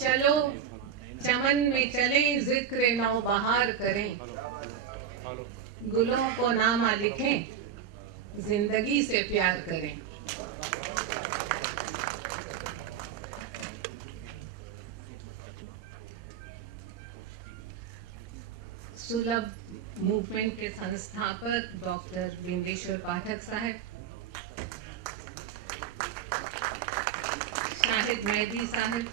चलो चमन में चलें, जिक्र नौ बहार करें, गुलों को नामा लिखें, जिंदगी से प्यार करें। सुलभ मूवमेंट के संस्थापक डॉक्टर बिंदेश्वर पाठक साहब, शाहिद मेहदी साहब,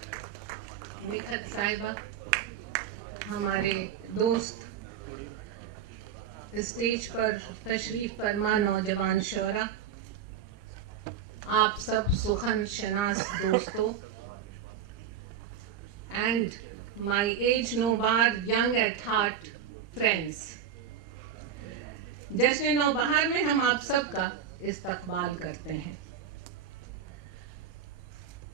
निखत साहिबा, हमारे दोस्त, स्टेज पर तशरीफ फरमा नौजवान शोरा, आप सब सुखन शनास दोस्तों, and my age no bar young at heart friends. जश्न नौबहार में हम आप सबका इस्तकबाल करते हैं।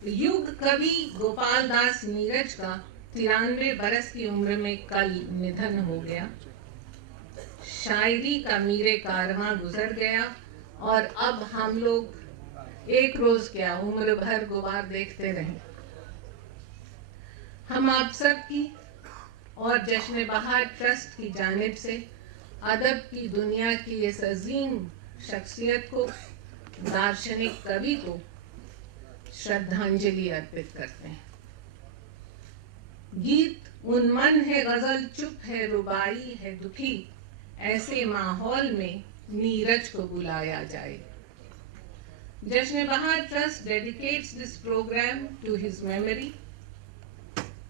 युग कवि गोपाल दास नीरज का 93 बरस की उम्र में कल निधन हो गया। शायरी का मीरे कारवां गुजर गया और अब हम लोग एक रोज क्या उम्र भर गुबार देखते रहे। हम आप सब की और जश्न बहार ट्रस्ट की जानिब से अदब की दुनिया की इस अजीम शख्सियत को, दार्शनिक कवि को श्रद्धांजलि अर्पित करते हैं। गीत उन्मन है, गजल चुप है, रुबाई है दुखी, ऐसे माहौल में नीरज को बुलाया जाए। Jashn Bahar trust dedicates this program to his memory.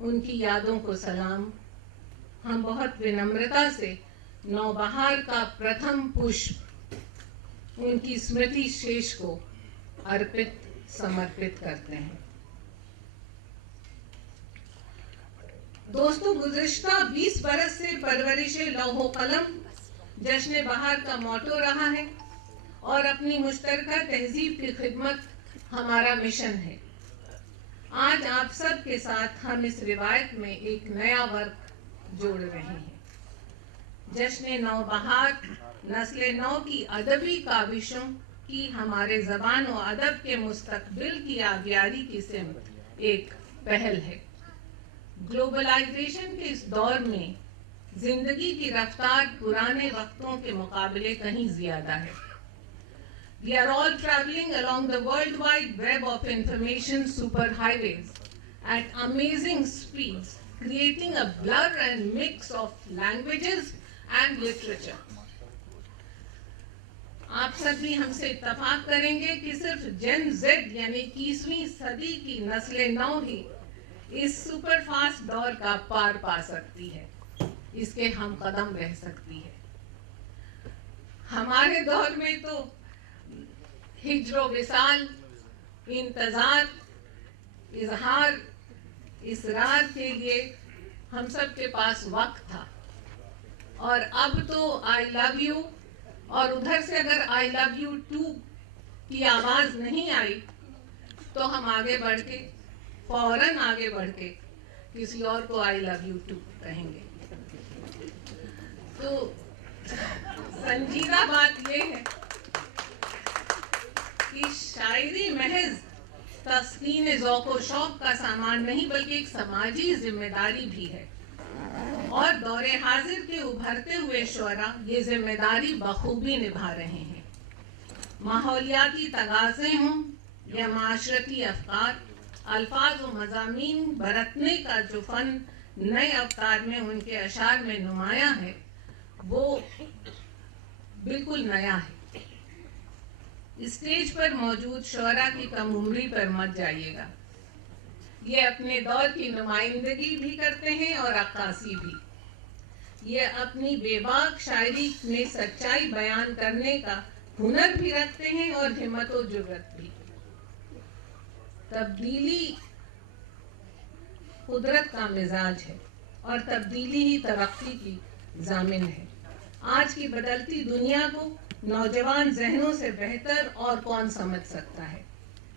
उनकी यादों को सलाम। हम बहुत विनम्रता से नौबहार का प्रथम पुष्प उनकी स्मृति शेष को अर्पित समर्पित करते हैं। दोस्तों, गुज़िश्ता 20 बरस से परवरिशे लौहो कलम जश्न बहार का मोटो रहा है और अपनी मुश्तरका तहजीब की खिदमत हमारा मिशन है। आज आप सब के साथ हम इस रिवायत में एक नया वर्ग जोड़ रहे हैं। जश्न नौबहार नस्ल नौ की अदबी काविशों की हमारे ज़बान और अदब के मुस्तकबिल की आबियारी की सिमत एक पहल है। ग्लोबलाइजेशन के इस दौर में जिंदगी की रफ्तार पुराने वक्तों के मुकाबले कहीं ज्यादा है। We are all traveling along the worldwide web of information superhighways at amazing speeds, creating a blur and mix of languages and literature. आप सब भी हमसे इत्तफाक करेंगे कि सिर्फ जेन जेड यानी 21वीं सदी की नस्ल नौ ही इस सुपरफास्ट दौर का पार पा सकती है, इसके हम कदम रह सकती है। हमारे दौर में तो हिज्रो विसाल, इंतजार, इजहार, इसरार के लिए हम सब के पास वक्त था, और अब तो आई लव यू और उधर से अगर आई लव यू टू की आवाज नहीं आई तो हम आगे बढ़ के फौरन आगे बढ़ के किसी और को आई लव यू टू कहेंगे। तो संजीदा बात यह है कि शायरी महज तस्कीन ज़ौक़ व शौक़ का सामान नहीं बल्कि एक समाजी जिम्मेदारी भी है, और दौरे हाजिर के उभरते हुए शोरा ये जिम्मेदारी बखूबी निभा रहे हैं। माहौलियाती तगाज़े हों या माशरती अफकार, अल्फाज व मज़ामीन बरतने का जो फ़न नए अवतार में उनके अशार में नुमाया है वो बिल्कुल नया है। स्टेज पर मौजूद शोरा की कम उम्री पर मत जाइएगा। ये अपने दौर की नुमाइंदगी भी करते हैं और अक्कासी भी। ये अपनी बेबाक शायरी में सच्चाई बयान करने का हुनर भी रखते हैं और हिम्मत और जुर्रत भी। तब्दीली कुदरत का मिजाज है और तब्दीली ही तरक्की की जामिन है। आज की बदलती दुनिया को नौजवान जहनों से बेहतर और कौन समझ सकता है।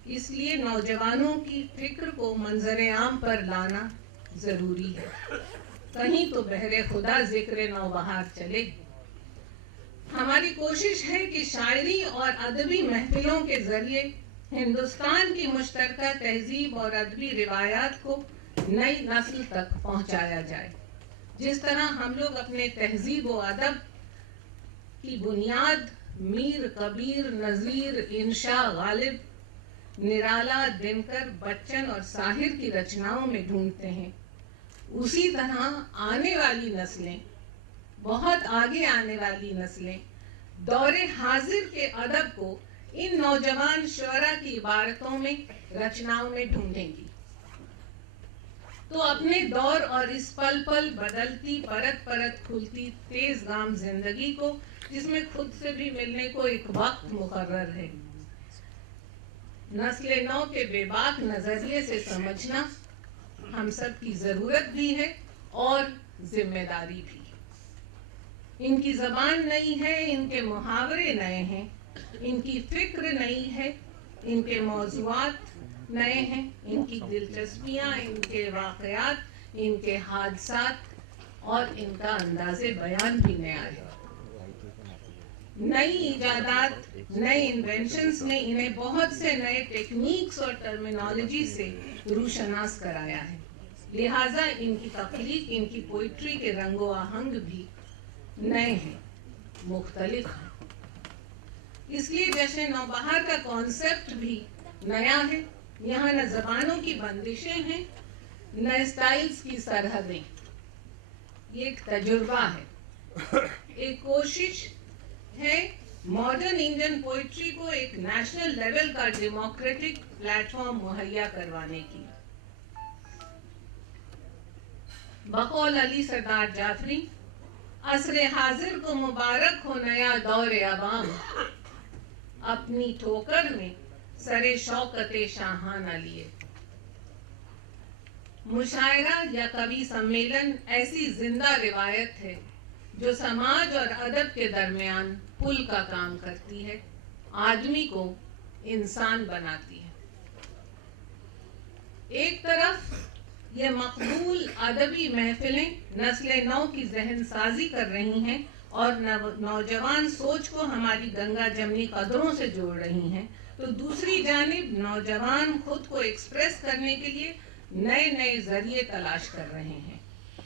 इसलिए नौजवानों की फिक्र को मंजर आम पर लाना जरूरी है। कहीं तो बहरे खुदा जिक्र नौबहार चले। हमारी कोशिश है कि शायरी और अदबी महफिलों के जरिए हिंदुस्तान की मुश्तरका तहजीब और अदबी रिवायात को नई नस्ल तक पहुंचाया जाए। जिस तरह हम लोग अपने तहजीब व अदब की बुनियाद मीर, कबीर, नज़ीर, इंशा, गालिब, निराला, दिनकर, बच्चन और साहिर की रचनाओं में ढूंढते हैं, उसी तरह आने वाली नस्लें, बहुत आगे आने वाली नस्लें दौरे हाजिर के अदब को इन नौजवान शुअरा की इबारतों में, रचनाओं में ढूंढेंगी। तो अपने दौर और इस पल पल बदलती, परत परत खुलती तेज गाम जिंदगी को, जिसमें खुद से भी मिलने को एक वक्त मुकर्रर है, नस्ल नौ के बेबाक नजरिए से समझना हम सब की जरूरत भी है और जिम्मेदारी भी। इनकी जबान नई है, इनके मुहावरे नए हैं, इनकी फिक्र नई है, इनके मौजुआत नए हैं, इनकी दिलचस्पियां, इनके वाकयात, इनके हादसात और इनका अंदाज़े बयान भी नया है। नई इजादात, नए इन्वेंशंस ने इन्हें बहुत से नए टेक्निक्स और टर्मिनोलॉजी से रूशनास कराया है। लिहाजा इनकी तख्लीक, इनकी पोइट्री के रंगो आहंग भी नए हैं, मुख्तलिफ हैं। इसलिए जश्न नौबहार का कॉन्सेप्ट भी नया है। यहाँ न जबानों की बंदिशें हैं, न स्टाइल्स की सरहदें। ये एक तजुर्बा है, एक कोशिश है मॉडर्न इंडियन पोइट्री को एक नेशनल लेवल का डेमोक्रेटिक प्लेटफॉर्म मुहैया करवाने की। बकौल अली सरदार जाफरी, असरे हाजिर को मुबारक हो नया दौरे अवाम, अपनी ठोकर में सरे शौकते शाहाना लिए। मुशायरा या कवि सम्मेलन ऐसी जिंदा रिवायत है जो समाज और अदब के दरमियान पुल का काम करती है, आदमी को इंसान बनाती है। एक तरफ ये मकबूल अदबी महफिलें नस्ल नौ की जहन साजी कर रही हैं और नौजवान सोच को हमारी गंगा जमनी कदरों से जोड़ रही हैं, तो दूसरी जानिब नौजवान खुद को एक्सप्रेस करने के लिए नए नए जरिए तलाश कर रहे हैं।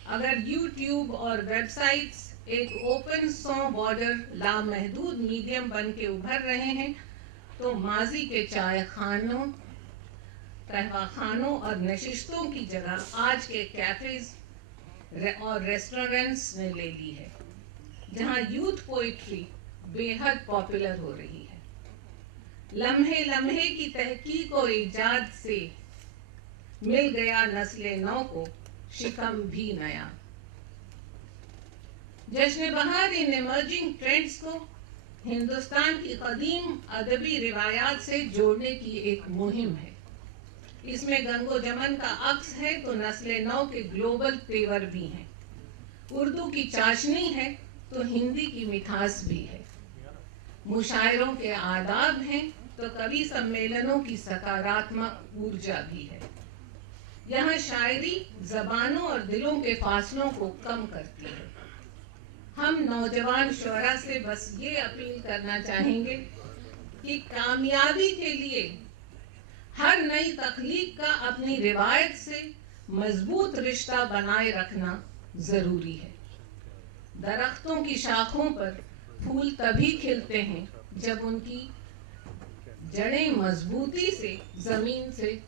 अगर यूट्यूब और वेबसाइट्स एक ओपन सो बॉर्डर लामहदूद मीडियम बन के उभर रहे हैं, तो माजी के चाय खानों, कहवा खानों और नशिस्तों की जगह आज के कैफेज और रेस्टोरेंट्स ने ले ली है, जहां यूथ पोइट्री बेहद पॉपुलर हो रही है। लम्हे लम्हे की तहकीक और इजाद से मिल गया नस्ल नौ को शिकम भी नया। जश्न बहार इन इमर्जिंग ट्रेंड्स को हिंदुस्तान की कदीम अदबी रिवायात से जोड़ने की एक मुहिम है। इसमें गंगो जमन का अक्स है तो नस्ल नौ के ग्लोबल तेवर भी हैं। उर्दू की चाशनी है तो हिंदी की मिठास भी है। मुशायरों के आदाब हैं तो कवि सम्मेलनों की सकारात्मक ऊर्जा भी है। यहाँ शायरी जबानों और दिलों के फासलों को कम करती है। हम नौजवान शुअरा से बस ये अपील करना चाहेंगे कि कामयाबी के लिए हर नई तख्लीक का अपनी रिवायत से मजबूत रिश्ता बनाए रखना जरूरी है। दरख्तों की शाखों पर फूल तभी खिलते हैं जब उनकी जड़ें मजबूती से जमीन से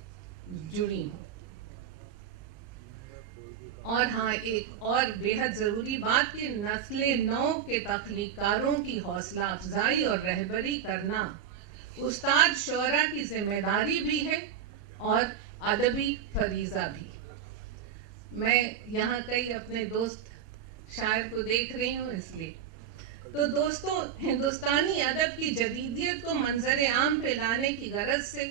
जुड़ी हों। और हाँ, एक और बेहद ज़रूरी बात कि नस्ल नौ के तख्लीकारों की हौसला अफजाई और रहबरी करना उस्ताद शुअरा की जिम्मेदारी भी है और अदबी फरीज़ा भी। मैं यहाँ कई अपने दोस्त शायर को देख रही हूँ, इसलिए तो दोस्तों, हिंदुस्तानी अदब की जदीदियत को मंजर आम पे लाने की गरज से,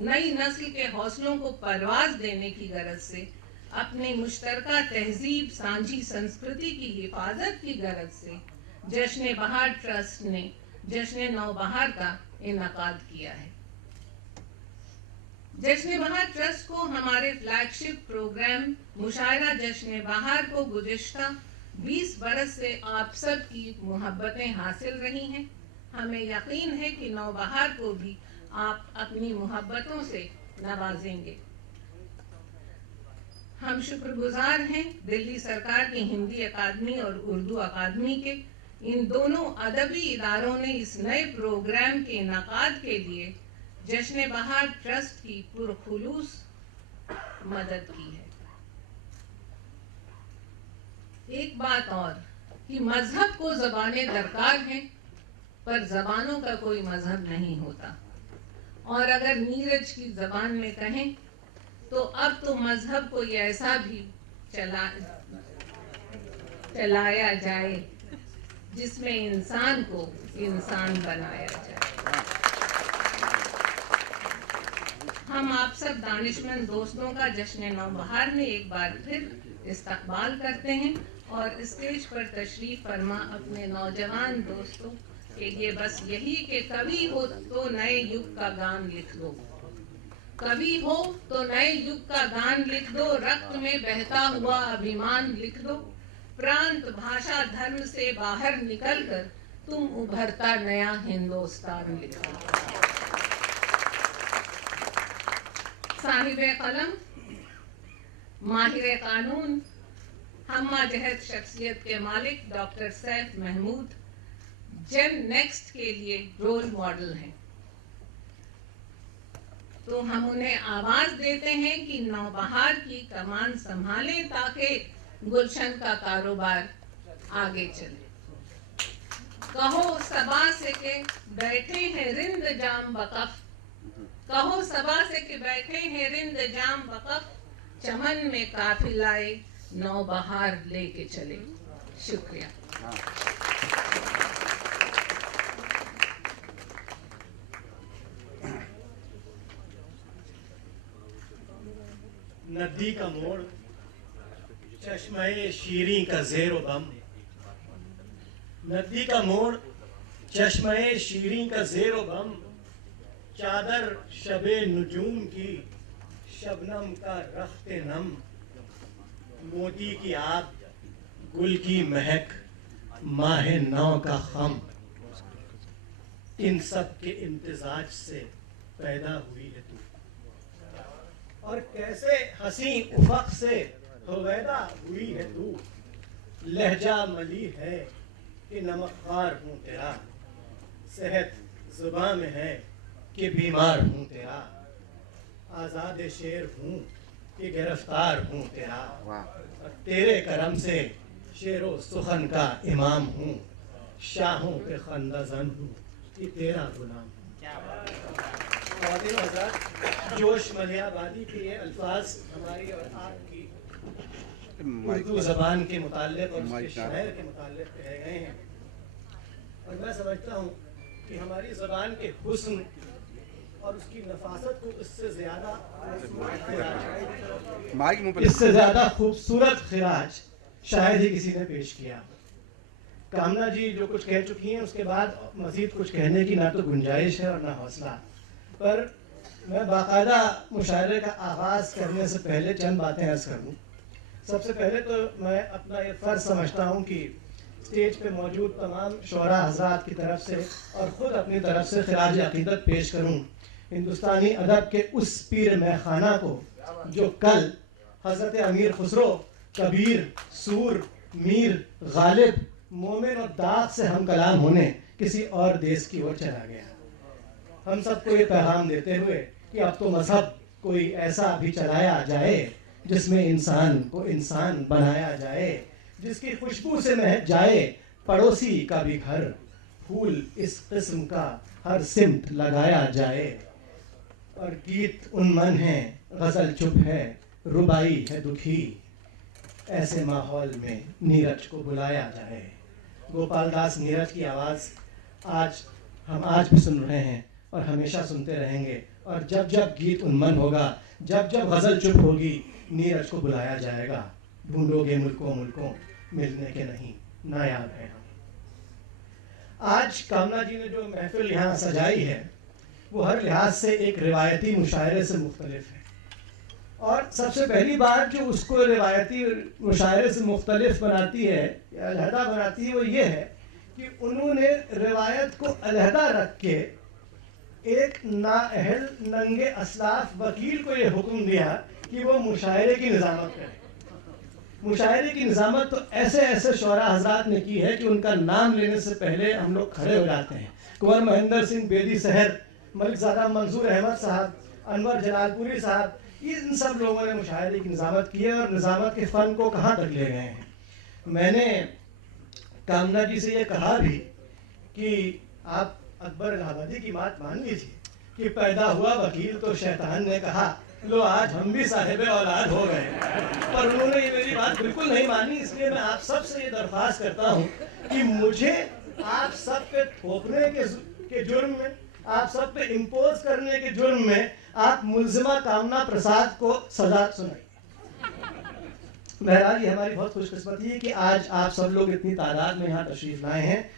नई नस्ल के हौसलों को परवाज देने की गरज से, अपने मुश्तरका तहजीब सांझी संस्कृति की हिफाजत की गरज से जश्न बहार ट्रस्ट ने जश्न नौबहार का इनकाद किया है। जश्न बहार ट्रस्ट को हमारे फ्लैगशिप प्रोग्राम मुशायरा जश्न बहार को गुज़िश्ता 20 बरस से आप सब की मोहब्बतें हासिल रही हैं। हमें यकीन है कि नौबहार को भी आप अपनी मोहब्बतों से नवाजेंगे। हम शुक्रगुजार हैं दिल्ली सरकार की हिंदी अकादमी और उर्दू अकादमी के। इन दोनों अदबी इदारों ने इस नए प्रोग्राम के इनकाद के लिए जश्न बहार ट्रस्ट की पुरखुलूस मदद की है। एक बात और कि मजहब को ज़बानें दरकार हैं, पर ज़बानों का कोई मजहब नहीं होता। और अगर नीरज की ज़बान में कहें तो अब तो मजहब कोई ऐसा भी चलाया जाए जिसमें इंसान को इंसान बनाया जाए। हम आप सब दानिशमंद दोस्तों का जश्न नौबहार में एक बार फिर इस्तकबाल करते हैं और स्टेज पर तशरीफ फरमा अपने नौजवान दोस्तों के लिए बस यही कि कभी हो तो नए युग का गान लिख दो, कभी हो तो नए युग का गान लिख दो, रक्त में बहता हुआ अभिमान लिख दो, प्रांत भाषा धर्म से बाहर निकलकर तुम उभरता नया हिंदुस्तान लिख दो। साहिब कलम, माहिर कानून, हम्मा जहद शख्सियत के मालिक doctor Saif Mahmood gen next के लिए रोल मॉडल हैं। तो हम उन्हें आवाज देते हैं कि नौबहार की कमान संभालें ताकि गुलशन का कारोबार आगे चले। कहो सबा से के बैठे हैं रिंद जाम बकफ, कहो सबा से के बैठे हैं रिंद जाम बकफ, चमन में काफिलाए नौबहार लेके चले। शुक्रिया। नदी का मोड़, चश्मे शीरी का ज़ेरो बम, नदी का मोड़, चश्मे शीरी का ज़ेरो बम, चादर शबे नुजूम की, शबनम का रख्ते नम, मोती की आग, गुल की महक, माहे नौ का खम, इन सब के इम्तिजाज से पैदा हुई है तू। और कैसे हंसी उफक से हुवैदा हुई है तू, लहजा मली है कि नमकखार हूँ तेरा, सेहत जुबां में है कि बीमार हूँ तेरा, आज़ाद शेर हूँ कि गिरफ्तार हूँ तेरा, और तेरे करम से शेरो सुखन का इमाम हूँ, शाहों पे खंदाजन हूँ कि तेरा गुलाम हूँ। जोश मलियाबादी के ये अल्फाज हमारी और आपकी उर्दू ज़बान के मुताल्लिक़ और उसके शायर के मुताल्लिक़ कहे गए हैं। और मैं समझता हूँ कि हमारी ज़बान के हुस्न और उसकी नफासत को इससे ज़्यादा खूबसूरत खिराज शायद ही किसी ने पेश किया। कामना जी जो कुछ कह चुकी हैं उसके बाद मज़ीद कुछ कहने की ना तो गुंजाइश है और ना हौसला, पर मैं बाकायदा मुशायरे का आगाज़ करने से पहले चंद बातें अर्ज़ कर दूँ। सबसे पहले तो मैं अपना ये फ़र्ज़ समझता हूँ कि स्टेज पे मौजूद तमाम शोरा हज़रात की तरफ से और ख़ुद अपनी तरफ से खिराज अक़ीदत पेश करूँ हिंदुस्तानी अदब के उस पीर महखाना को जो कल हज़रत अमीर खुसरो, कबीर, सूर, मीर, गालिब, मोमिन और दाग से हम कलाम होने किसी और देश की ओर चला गया। हम सबको ये पैगाम देते हुए कि अब तो मजहब कोई ऐसा भी चलाया जाए जिसमें इंसान को इंसान बनाया जाए, जिसकी खुशबू से महक जाए पड़ोसी का भी घर, फूल इस किस्म का हर सिमत लगाया जाए। और गीत उन्मन है, गज़ल चुप है, रुबाई है दुखी, ऐसे माहौल में नीरज को बुलाया जाए। गोपाल दास नीरज की आवाज़ हम आज भी सुन रहे हैं और हमेशा सुनते रहेंगे। और जब जब गीत उन्मन होगा, जब जब गज़ल चुप होगी, नीरज को बुलाया जाएगा। ढूंढोगे मुल्कों मुल्कों, मिलने के नहीं नायाब है हम। आज कामना जी ने जो महफिल यहाँ सजाई है वो हर लिहाज से एक रिवायती मुशायरे से मुख्तलिफ है। और सबसे पहली बात जो उसको रिवायती मुशायरे से मुख्तलिफ बनाती है या अलहदा बनाती है वो ये है कि उन्होंने रिवायत को अलहदा रख के एक नाअहल नंगे असलाफ वकील को ये हुक्म दिया कि वो मुशायरे की निज़ामत करे। मुशायरे की निज़ामत तो ऐसे ऐसे शोरा हजरात ने की है कि उनका नाम लेने से पहले हम लोग खड़े हो जाते हैं। कुंवर महेंद्र सिंह बेदी सहर, मलिकज़ादा मंजूर अहमद साहब, अनवर जलालपुरी साहब, इन सब लोगों ने मुशायरे की निज़ामत की है और निज़ामत के फ़न को कहाँ तक ले गए हैं। मैंने कामना जी से ये कहा भी कि आप अकबर इलाहाबादी की बात मान लीजिए कि पैदा हुआ वकील तो शैतान ने कहा लो आज हम भी साहिब औलाद हो गए, पर उन्होंने ये मेरी बात बिल्कुल नहीं मानी। इसलिए मैं आप सब से ये दरख्वास्त करता हूँ कि मुझे आप सब पे थोपने के जुर्म में, आप सब पे इम्पोज करने के जुर्म में आप मुल्जिमा कामना प्रसाद को सजा सुनाइए। बहरहाल ये हमारी बहुत खुशकिस्मती है कि आज आप सब लोग इतनी तादाद में यहाँ तशरीफ लाए हैं।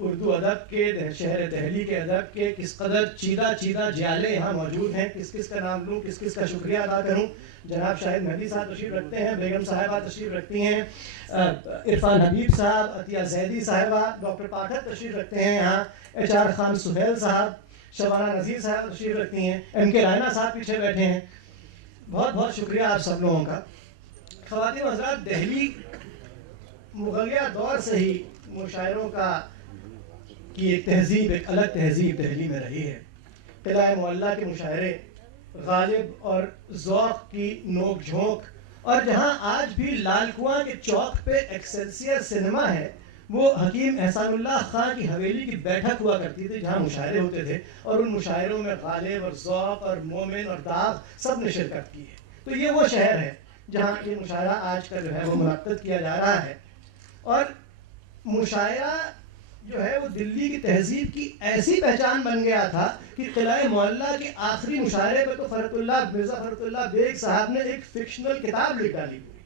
उर्दू अदब के, शहर दहली के अदब के किस कदर चीदा चीदा जियाले यहाँ मौजूद हैं, किस किस का नाम लूँ, किस किस का शुक्रिया अदा करूँ। जनाब शाहिद मेहदी साहब तशरीफ़ रखते हैं, बेगम साहिबा तशरीफ़ रखती हैं, इरफान हबीब साहब, अतिया जैदी साहिबा, डॉक्टर पाठक तशरीफ़ रखते हैं यहाँ, HR खान सुहेल साहब, शबाना नज़ीर साहब तशरीफ़ रखती हैं, MK रायना साहब पीछे बैठे हैं। बहुत बहुत शुक्रिया आप सब लोगों का। ख़वातीन हज़रात, दहली मुग़लिया दौर से ही मुशायरों की एक तहजीब, एक अलग तहजीब दहली में रही है। किला मोहल्ला के मुशायरे, गालिब और ज़ौक़ की नोक झोंक, और जहाँ आज भी लाल कुआं के चौक पे एक्सेल्सियर सिनेमा है, वो हकीम एहसानुल्लाह खां की हवेली की बैठक हुआ करती थी जहाँ मुशायरे होते थे, और उन मुशायरों में गालिब और ज़ौक़ और मोमिन और दाग सब ने शिरकत की है। तो ये वो शहर है जहाँ ये मुशायरा आज का जो है वो मुनक्किद किया जा रहा है। और मुशायरा जो है वो दिल्ली की तहजीब की ऐसी पहचान बन गया था कि किला मोहल्ला के आखिरी मुशायरे पे तो मिर्ज़ा फरतुल्लाह बेग साहब ने एक फिक्शनल किताब लिख डाली पूरी।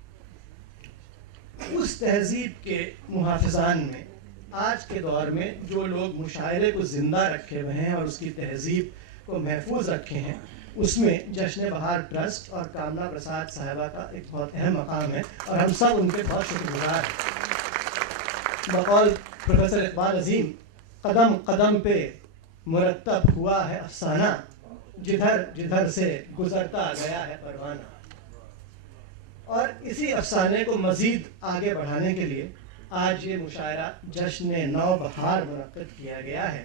उस तहजीब के मुहाफ़िज़ान में आज के दौर में जो लोग मुशायरे को ज़िंदा रखे हुए हैं और उसकी तहजीब को महफूज रखे हैं, उसमें जश्न बहार ट्रस्ट और कामना प्रसाद साहिबा का एक बहुत अहम मकाम है और हम सब उनके बहुत शुक्रगुजार हैं। बकौल प्रोफेसर इकबाल अजीम, कदम कदम पे मुरतब हुआ है अफसाना, जिधर जिधर से गुजरता गया है परवाना। और इसी अफसाने को मज़ीद आगे बढ़ाने के लिए आज ये मुशायरा जश्न नौ बहार मुनक्किद किया गया है।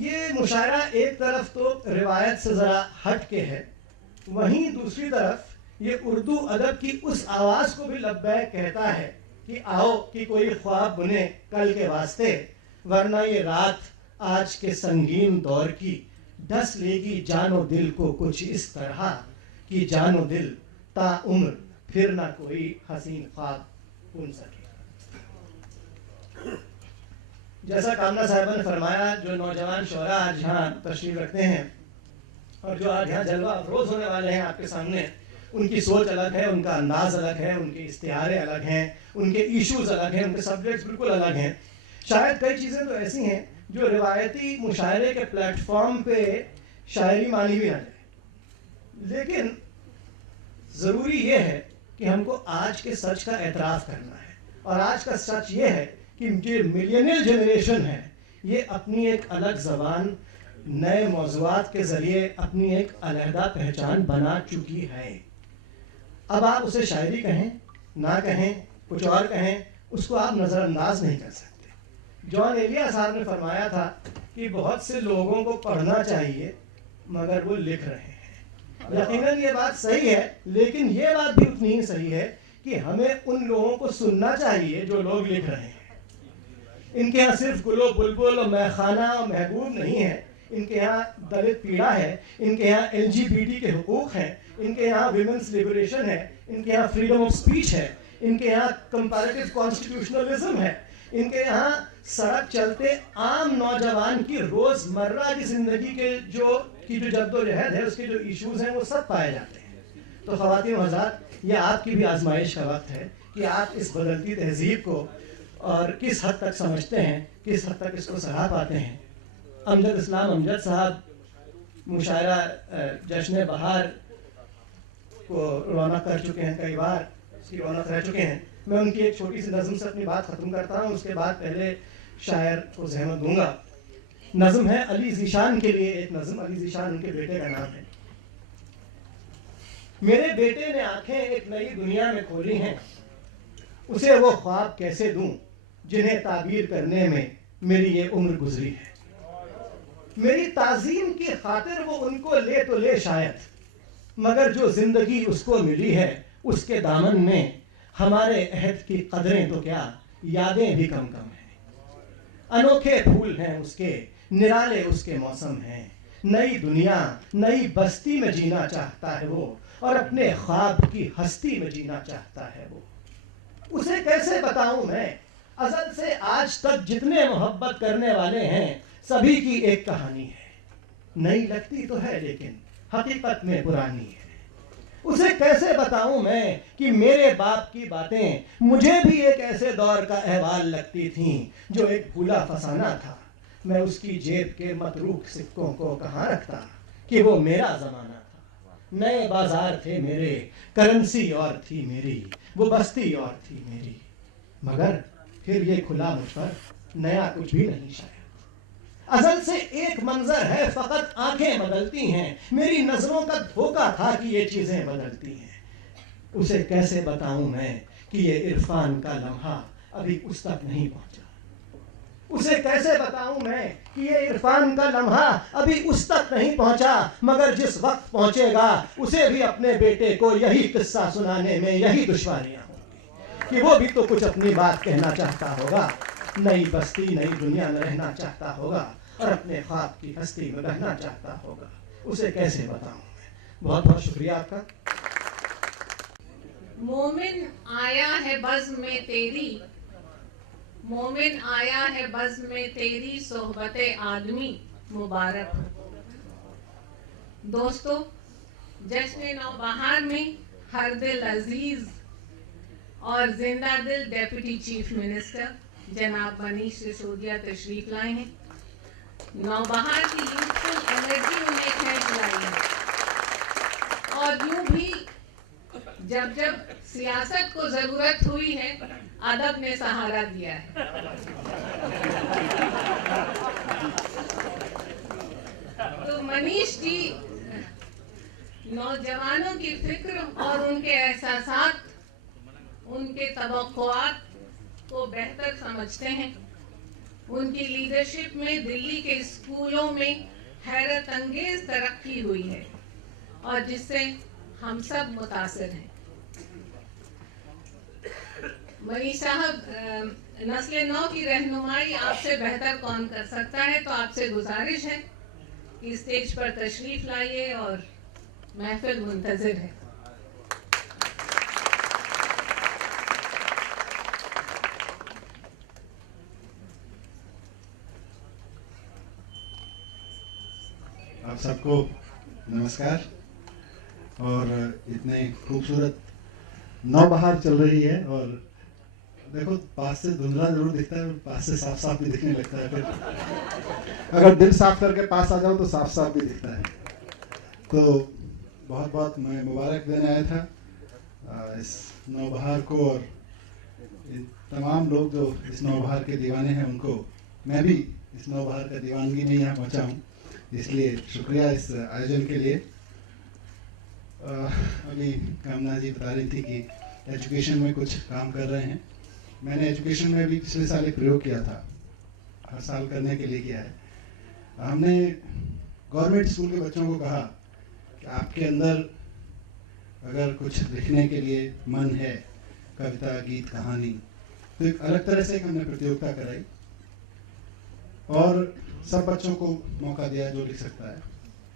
ये मुशायरा एक तरफ तो रिवायत से ज़रा हट के है, वहीं दूसरी तरफ ये उर्दू अदब की उस आवाज़ को भी लब्बैक कहता है कि आओ कि कोई ख्वाब बुने कल के वास्ते, वरना ये रात आज के संगीन दौर की डस लेगी जानो दिल को कुछ इस तरह कि जानो दिल ता उम्र फिर ना कोई हसीन ख्वाब बुन सके। जैसा कामना साहिबा ने फरमाया, जो नौजवान शोरा आज यहाँ तशरीफ रखते हैं और जो आज यहाँ जलवा अफरोज होने वाले हैं आपके सामने, उनकी सोच अलग है, उनका अंदाज अलग है, उनके इश्तिहारे अलग हैं, उनके इश्यूज अलग हैं, उनके सब्जेक्ट्स बिल्कुल अलग हैं। शायद कई चीज़ें तो ऐसी हैं जो रिवायती मुशायरे के प्लेटफॉर्म पे शायरी मानी भी ना जाए, लेकिन ज़रूरी ये है कि हमको आज के सच का एतराफ़ करना है। और आज का सच ये है कि जो मिलियनियल जनरेशन है, ये अपनी एक अलग ज़बान, नए मौज़ूआत के ज़रिए अपनी एक अलहदा पहचान बना चुकी है। अब आप उसे शायरी कहें, ना कहें, कुछ और कहें, उसको आप नज़रअंदाज नहीं कर सकते। जॉन एलिया साहब ने फरमाया था कि बहुत से लोगों को पढ़ना चाहिए मगर वो लिख रहे हैं। यकीनन ये बात सही है, लेकिन ये बात भी उतनी ही सही है कि हमें उन लोगों को सुनना चाहिए जो लोग लिख रहे हैं। इनके यहाँ सिर्फ गुलो बुलबुल और मैखाना और महबूब नहीं है, इनके यहाँ दलित पीड़ा है, इनके यहाँ LGBT के हुकूक हैं, इनके यहाँ विमेंस लिबरेशन है, इनके यहाँ फ्रीडम ऑफ स्पीच है, इनके यहाँ कंपैरेटिव कॉन्स्टिट्यूशनलिज्म है, इनके यहाँ सड़क चलते आम नौजवान की रोज़मर्रा की ज़िंदगी के जो जद्दोजहद है, उसके जो इश्यूज़ हैं, वो सब पाए जाते हैं। तो ख़वातीन व हज़रात, ये आपकी भी आजमाइश का वक्त है कि आप इस बदलती तहजीब को और किस हद तक समझते हैं, किस हद तक इसको सराह पाते हैं। अमजद इस्लाम अमजद साहब मुशायरा जश्न बहार को रौनक कर चुके हैं, कई बार उसकी रौनक रह चुके हैं। मैं उनकी एक छोटी सी नज़म से अपनी बात ख़त्म करता हूँ, उसके बाद पहले शायर को ज़हमत दूंगा। नज़्म है अली ज़ीशान के लिए, एक नज़्म, अली ज़ीशान उनके बेटे का नाम है। मेरे बेटे ने आंखें एक नई दुनिया में खोली हैं, उसे वो ख्वाब कैसे दूं जिन्हें ताबीर करने में मेरी ये उम्र गुजरी है। मेरी ताज़ीम की खातिर वो उनको ले तो ले शायद, मगर जो जिंदगी उसको मिली है उसके दामन में हमारे अहद की कदरें तो क्या, यादें भी कम कम हैं। अनोखे फूल हैं उसके, निराले उसके मौसम हैं। नई दुनिया नई बस्ती में जीना चाहता है वो, और अपने ख्वाब की हस्ती में जीना चाहता है वो। उसे कैसे बताऊं मैं, अज़ल से आज तक जितने मोहब्बत करने वाले हैं सभी की एक कहानी है। नई लगती तो है लेकिन हकीकत में पुरानी है। उसे कैसे बताऊं मैं कि मेरे बाप की बातें मुझे भी एक ऐसे दौर का अहवाल लगती थीं जो एक भूला फसाना था। मैं उसकी जेब के मतरूक सिक्कों को कहाँ रखता कि वो मेरा जमाना था। नए बाजार थे मेरे, करेंसी और थी मेरी, वो बस्ती और थी मेरी, मगर फिर ये खुला मुझ पर नया कुछ भी नहीं शायद। असल से एक मंजर है, फकत आंखें बदलती हैं। मेरी नजरों का धोखा था कि ये चीजें बदलती हैं। उसे कैसे बताऊं मैं कि ये इरफान का लम्हा अभी उस तक नहीं पहुंचा। उसे कैसे बताऊं मैं कि ये इरफान का लम्हा अभी उस तक नहीं पहुंचा, मगर जिस वक्त पहुंचेगा उसे भी अपने बेटे को यही किस्सा सुनाने में यही दुश्वारियां होंगी कि वो भी तो कुछ अपनी बात कहना चाहता होगा। नई बस्ती नई दुनिया में रहना चाहता होगा और अपने ख्वाब की हस्ती में रहना चाहता होगा। उसे कैसे बताऊं मैं। बहुत बहुत शुक्रिया आपका। मोमिन आया है बज़्म में तेरी, मोमिन आया है बज़्म में तेरी, सोहबते आदमी मुबारक हो। दोस्तों, जश्न नौबहार में हर दिल अजीज और जिंदा दिल डेप्यूटी चीफ मिनिस्टर जनाब मनीष सिसोदिया तशरीफ लाए हैं। नौबहार की यूथफुल एनर्जी उन्हें खींच लाई है और यूं भी जब जब सियासत को जरूरत हुई है अदब ने सहारा दिया है। तो मनीष जी नौजवानों की फिक्र और उनके एहसासात, उनके तवक्कुआत को बेहतर समझते हैं। उनकी लीडरशिप में दिल्ली के स्कूलों में हैरत अंगेज तरक्की हुई है और जिससे हम सब मुतासिर हैं। मनीष साहब, नस्ल नौ की रहनुमाई आपसे बेहतर कौन कर सकता है, तो आपसे गुजारिश है कि स्टेज पर तशरीफ लाइए और महफिल मुंतजिर है। आप सबको नमस्कार। और इतने खूबसूरत नौबहार चल रही है और देखो पास से धुंधला जरूर दिखता है, पास से साफ साफ भी दिखने लगता है। फिर अगर दिल साफ करके पास आ जाओ तो साफ साफ भी दिखता है। तो बहुत बहुत मैं मुबारक देने आया था इस नौबहार को, और तमाम लोग जो इस नौबहार के दीवाने हैं उनको मैं भी इस नौबहार का दीवानगी में यहाँ पहुँचा हूँ, इसलिए शुक्रिया इस आयोजन के लिए। अभी कामना जी बता रही थी कि एजुकेशन में कुछ काम कर रहे हैं। मैंने एजुकेशन में भी पिछले साल एक प्रयोग किया था, हर साल करने के लिए किया है। हमने गवर्नमेंट स्कूल के बच्चों को कहा कि आपके अंदर अगर कुछ लिखने के लिए मन है, कविता, गीत, कहानी, तो एक अलग तरह से हमने प्रतियोगिता कराई और सब बच्चों को मौका दिया जो लिख सकता है।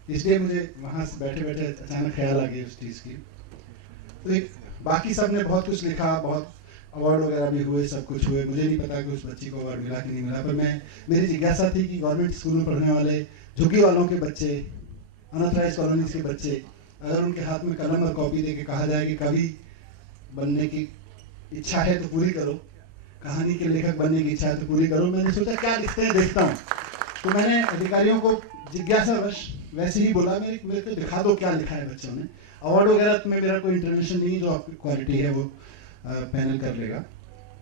इसलिए मुझे वहाँ से बैठे बैठे अचानक ख्याल आ गया उस चीज़ की। तो एक बाकी सब ने बहुत कुछ लिखा, बहुत अवार्ड वगैरह भी हुए, सब कुछ हुए। मुझे नहीं पता कि उस बच्ची को अवार्ड मिला कि नहीं मिला, पर मेरी जिज्ञासा थी कि गवर्नमेंट स्कूल में पढ़ने वाले झुग्गी वालों के बच्चे, अनऑथराइज्ड कॉलोनीज के बच्चे, अगर उनके हाथ में कलम और कॉपी दे के कहा जाए कि कवि बनने की इच्छा है तो पूरी करो, कहानी के लेखक बनने की इच्छा है तो पूरी करो। मैंने सोचा क्या लिखते हैं देखता हूँ। तो मैंने अधिकारियों को जिज्ञासावश वैसे ही बोला, मेरे को दिखा दो क्या लिखा है बच्चों ने। अवार्ड वगैरह में मेरा कोई इंटरवेंशन नहीं, जो आपकी क्वालिटी है वो पैनल कर लेगा।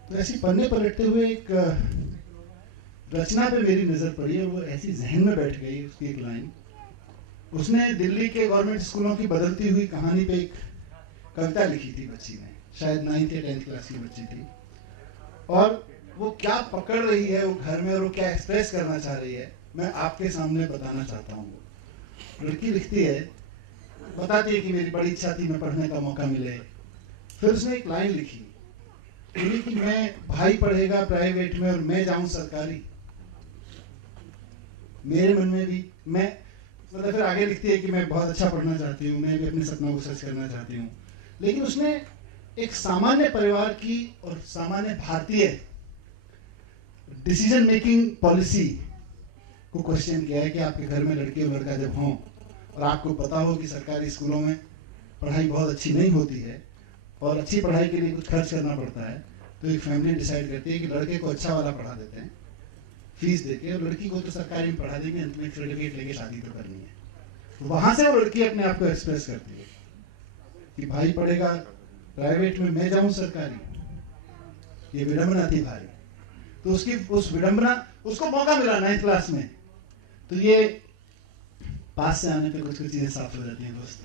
तो ऐसे पन्ने पलटते हुए एक रचना पे मेरी नज़र पड़ी और वो ऐसी जहन में बैठ गई उसकी एक लाइन। उसने दिल्ली के गवर्नमेंट स्कूलों की बदलती हुई कहानी पे एक कविता लिखी थी बच्ची ने, शायद 9th या 10th क्लास की बच्ची थी, और वो क्या पकड़ रही है वो घर में और वो क्या एक्सप्रेस करना चाह रही है मैं आपके सामने बताना चाहता हूँ। लड़की लिखती है, बताती है कि मेरी बड़ी इच्छा थी मैं पढ़ने का मौका मिले। फिर उसने एक लाइन लिखी कि मैं, भाई पढ़ेगा प्राइवेट में और मैं जाऊं सरकारी। मेरे मन में भी मैं, मतलब फिर आगे लिखती है कि मैं बहुत अच्छा पढ़ना चाहती हूँ, मैं भी अपने सपनों को सच करना चाहती हूँ। लेकिन उसने एक सामान्य परिवार की और सामान्य भारतीय डिसीजन मेकिंग पॉलिसी को क्वेश्चन किया है कि आपके घर में लड़की और लड़का जब हों और आपको पता हो कि सरकारी स्कूलों में पढ़ाई बहुत अच्छी नहीं होती है और अच्छी पढ़ाई के लिए कुछ खर्च करना पड़ता है, तो एक फैमिली डिसाइड करती है कि लड़के को अच्छा वाला पढ़ा देते हैं फीस देके, और लड़की को तो सरकारी में पढ़ा देंगे, अंत में सर्टिफिकेट लेके शादी तो करनी है। वहां से वो लड़की अपने आप को एक्सप्रेस करती है कि भाई पढ़ेगा प्राइवेट में, मैं जाऊं सरकारी। ये विडंबना थी भाई। तो उसकी उस विडंबना, उसको मौका मिला 9th क्लास में, तो ये पास से आने पे कुछ कुछ चीजें साफ हो जाती हैं दोस्त,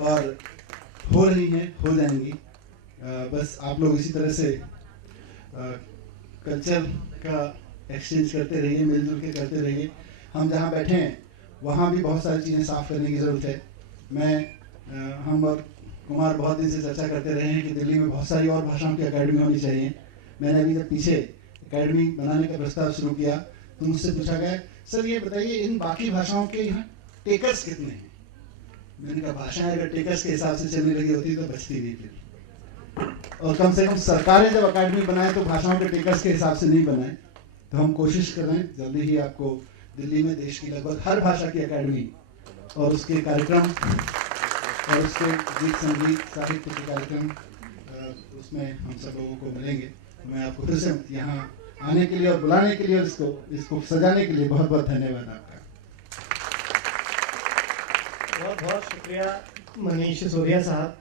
और हो रही हैं, हो जाएंगी। बस आप लोग इसी तरह से कल्चर का एक्सचेंज करते रहिए, मिलजुल के करते रहिए। हम जहाँ बैठे हैं वहाँ भी बहुत सारी चीज़ें साफ करने की ज़रूरत है। हम और कुमार बहुत दिन से चर्चा करते रहे हैं कि दिल्ली में बहुत सारी और भाषाओं की अकेडमी होनी चाहिए। मैंने अभी जब पीछे अकेडमी बनाने का प्रस्ताव शुरू किया तो मुझसे पूछा गया, सर ये बताइए इन बाकी भाषाओं के यहाँ टेकर्स कितने हैं? मैंने कहा भाषाएं अगर टेकर्स के हिसाब से चलने लगी होती तो बचती नहीं फिर, और कम से कम सरकारें जब अकेडमी बनाए तो भाषाओं के टेकर्स के हिसाब से नहीं बनाए। तो हम कोशिश कर रहे हैं जल्दी ही आपको दिल्ली में देश की लगभग हर भाषा की अकेडमी और उसके कार्यक्रम और उसके गीत संगीत साहित्य के कार्यक्रम, उसमें हम सब लोगों को मिलेंगे। मैं आपको फिर से यहाँ आने के लिए और बुलाने के लिए और इसको सजाने के लिए बहुत बहुत धन्यवाद आपका। बहुत बहुत शुक्रिया मनीष सिसोदिया साहब,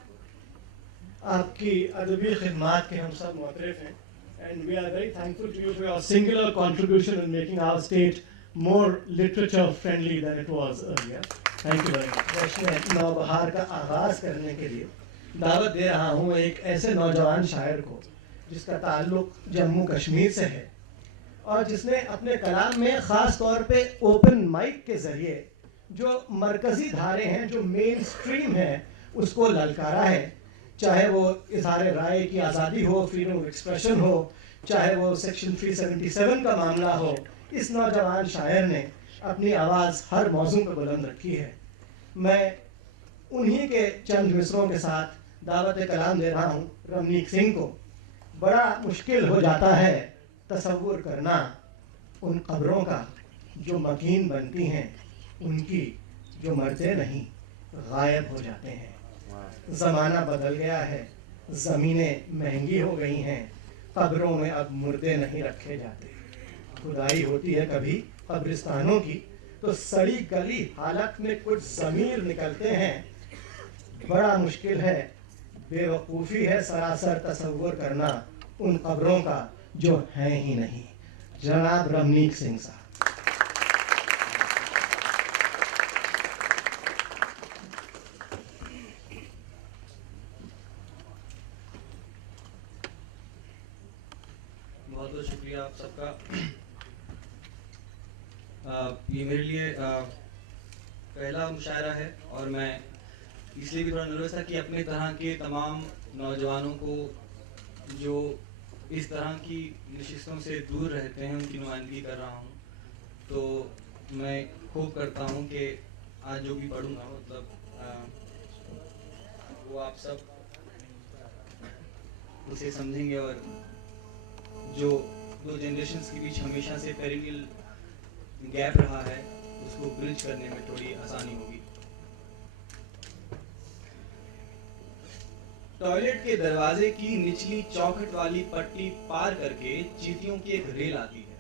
आपकी अदबी खिदमात के हम सब मुतरफ हैं, and we are very thankful to you for your singular contribution in making our state more literature friendly than it was earlier. Thank you very much. जश्न नौबहार का आगाज करने के लिए दावत दे रहा हूँ एक ऐसे नौजवान शायर को जिसका ताल्लुक जम्मू कश्मीर से है और जिसने अपने कलाम में ख़ास तौर पे ओपन माइक के ज़रिए जो मरकज़ी धारे हैं, जो मेन स्ट्रीम है, उसको ललकारा है। चाहे वो इज़हार राय की आज़ादी हो, फ्रीडम ऑफ एक्सप्रेशन हो, चाहे वो सेक्शन 377 का मामला हो, इस नौजवान शायर ने अपनी आवाज़ हर मौजू पर बुलंद रखी है। मैं उन्हीं के चंद मिसरों के साथ दावत कलाम दे रहा हूँ रमनीक सिंह को। बड़ा मुश्किल हो जाता है तसव्वुर करना उन कब्रों का जो मकीन बनती हैं, उनकी जो मरते नहीं गायब हो जाते हैं। ज़माना बदल गया है, ज़मीनें महंगी हो गई हैं, कब्रों में अब मुर्दे नहीं रखे जाते। खुदाई होती है कभी कब्रिस्तानों की तो सड़ी गली हालत में कुछ ज़मीर निकलते हैं। बड़ा मुश्किल है, बेवकूफ़ी है सरासर तसव्वुर करना उन कब्रों का जो हैं ही नहीं। जनाब रमनीक सिंह साहब। बहुत बहुत शुक्रिया आप सबका। ये मेरे लिए पहला मुशायरा है और मैं इसलिए भी थोड़ा नर्वस था कि अपने तरह के तमाम नौजवानों को जो इस तरह की नशिस्तों से दूर रहते हैं उनकी नुमाइंदगी कर रहा हूँ। तो मैं होप करता हूँ कि आज जो भी पढ़ूँगा मतलब वो आप सब उसे समझेंगे और जो दो जनरेशन्स के बीच हमेशा से पेरिनियल गैप रहा है उसको ब्रिज करने में थोड़ी आसानी होगी। टॉयलेट के दरवाजे की निचली चौखट वाली पट्टी पार करके चींटियों की एक रेल आती है।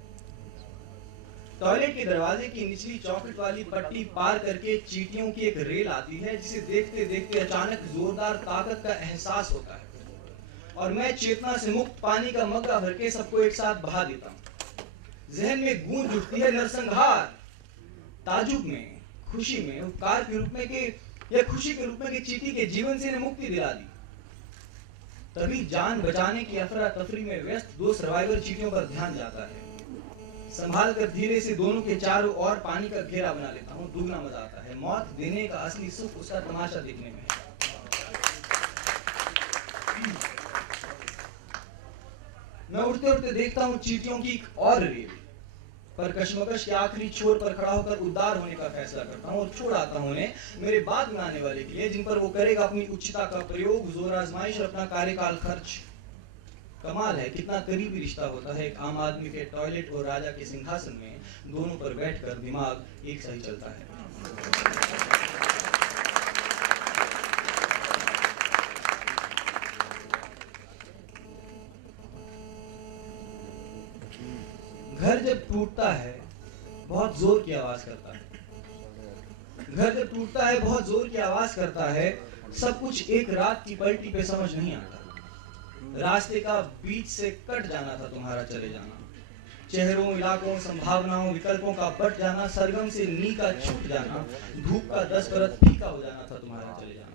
टॉयलेट के दरवाजे की निचली चौखट वाली पट्टी पार करके चींटियों की एक रेल आती है जिसे देखते देखते अचानक जोरदार ताकत का एहसास होता है और मैं चेतना से मुक्त पानी का मग्गा भर के सबको एक साथ बहा देता हूँ। जहन में गूंज उठती है नरसंहार, ताजुब में, खुशी में, उपकार के रूप में के या खुशी के रूप में कि चींटी के जीवन से ने मुक्ति दिला दी। तभी जान बचाने की अफरा तफरी में व्यस्त दो सर्वाइवर चींटियों पर ध्यान जाता है। संभाल कर धीरे से दोनों के चारों ओर पानी का घेरा बना लेता हूँ। दुगना मजा आता है। मौत देने का असली सुख उसका तमाशा देखने में है। मैं उठते उठते देखता हूँ चींटियों की एक और रेल पर कशमकश के आखिरी छोर पर खड़ा होकर उद्धार होने का फैसला करता हूँ और छोड़ आता हूँ उन्हें मेरे बाद में आने वाले के लिए, जिन पर वो करेगा अपनी उच्चता का प्रयोग, जोर आजमाइश और अपना कार्यकाल खर्च। कमाल है कितना करीबी रिश्ता होता है एक आम आदमी के टॉयलेट और राजा के सिंहासन में, दोनों पर बैठकर दिमाग एक सही चलता है। घर जब टूटता है बहुत जोर की आवाज करता है। घर जब टूटता है बहुत जोर की आवाज करता है। सब कुछ एक रात की पलटी पे समझ नहीं आता। रास्ते का बीच से कट जाना था तुम्हारा चले जाना। चेहरों, इलाकों, संभावनाओं, विकल्पों का बट जाना, सरगम से नी का छूट जाना, धूप का 10 परत फीका हो जाना था तुम्हारा चले जाना।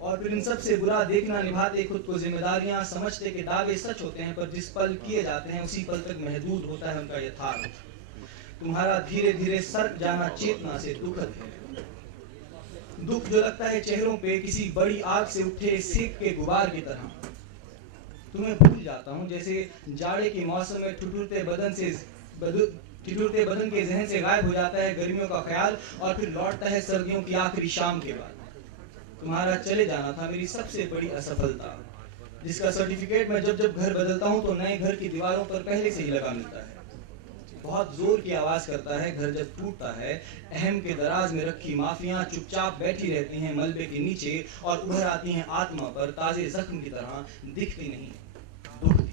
और फिर इन सब से बुरा देखना, निभाते खुद को जिम्मेदारियां, समझते कि दावे सच होते हैं पर जिस पल किए जाते हैं उसी पल तक महदूद होता है उनका यथार्थ। तुम्हारा धीरे धीरे सर्क जाना चेतना से दुखद है। दुख जो लगता है चेहरों पे किसी बड़ी आग से उठे सेक के गुबार की तरह। तुम्हें भूल जाता हूँ जैसे जाड़े के मौसम में ठिठुरते बदन के जहन से गायब हो जाता है गर्मियों का ख्याल और फिर लौटता है सर्दियों की आखिरी शाम के बाद। तुम्हारा चले जाना था मेरी सबसे बड़ी असफलता, जिसका सर्टिफिकेट मैं जब जब घर बदलता हूँ तो नए घर की दीवारों पर पहले से ही लगा मिलता है। बहुत जोर की आवाज करता है घर जब टूटता है। अहम के दराज में रखी माफियां चुपचाप बैठी रहती हैं मलबे के नीचे और उभर आती हैं आत्मा पर ताजे जख्म की तरह, दिखती नहीं दुखती।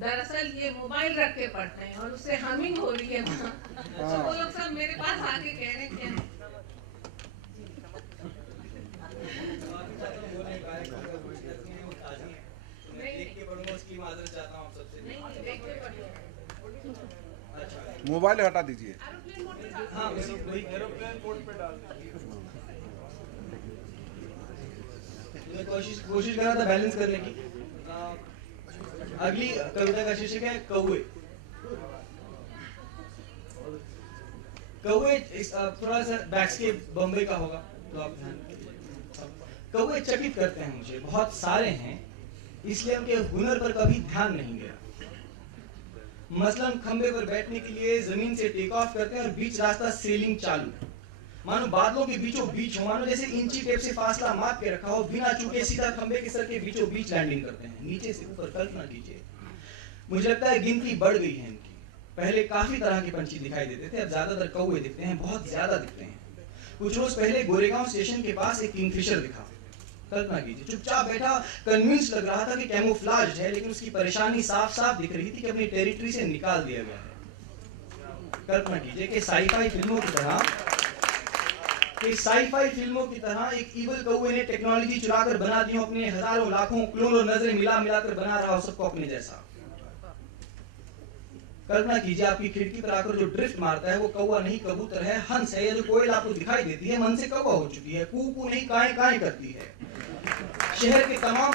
दरअसल ये मोबाइल रख के पढ़ते हैं और उससे हमिंग हो रही है वहाँ। तो वो लोग सब मेरे पास आके कह रहे थे मोबाइल हटा दीजिए। हाँ, एरोप्लेन मोड पे डाल दीजिए। कोशिश कर रहा था बैलेंस करने की। अगली कविता का शीर्षक है कौवे। कौवे थोड़ा सा बैकस्केप बम्बई का होगा तो आप ध्यान। कौवे चकित करते हैं मुझे, बहुत सारे हैं इसलिए उनके हुनर पर कभी ध्यान नहीं गया। मसलन खंबे पर बैठने के लिए जमीन से टेक ऑफ करते हैं और बीच रास्ता सेलिंग चालू, मानो बादलों के बीचों बीच हो, मानो जैसे इंची टेप से फासला माप के रखा हो, बिना चूके सीधा खंबे के सर के बीचों बीच लैंडिंग करते हैं नीचे से ऊपर। कल्पना कीजिए। मुझे लगता है गिनती बढ़ गई है इनकी। पहले काफी तरह के पंछी दिखाई देते थे, अब ज्यादातर कौवे दिखते हैं, बहुत ज्यादा दिखते हैं। कुछ रोज पहले गोरेगांव स्टेशन के पास एक किंगफिशर दिखा। कल्पना कीजिए, चुपचाप बैठा, कन्विंस लग रहा था कि कैमोफ्लाज है, लेकिन उसकी परेशानी साफ साफ दिख रही थी कि अपनी टेरिटरी से निकाल दिया गया है। कल्पना कीजिए कि साईफाई फिल्मों की तरह एक ईगल कौवे ने टेक्नोलॉजी चुराकर बना दी, अपने हजारों लाखों क्लोन और नजरें मिलाकर बना रहा हो सबको अपने जैसा। कल्पना कीजिए आपकी खिड़की पर आकर जो ड्रिफ्ट मारता है वो कौवा नहीं कबूतर है, हंस है। जो कोयल आपको दिखाई देती है मन से कौवा हो चुकी है, कू कू नहीं काए काए करती है। शहर के तमाम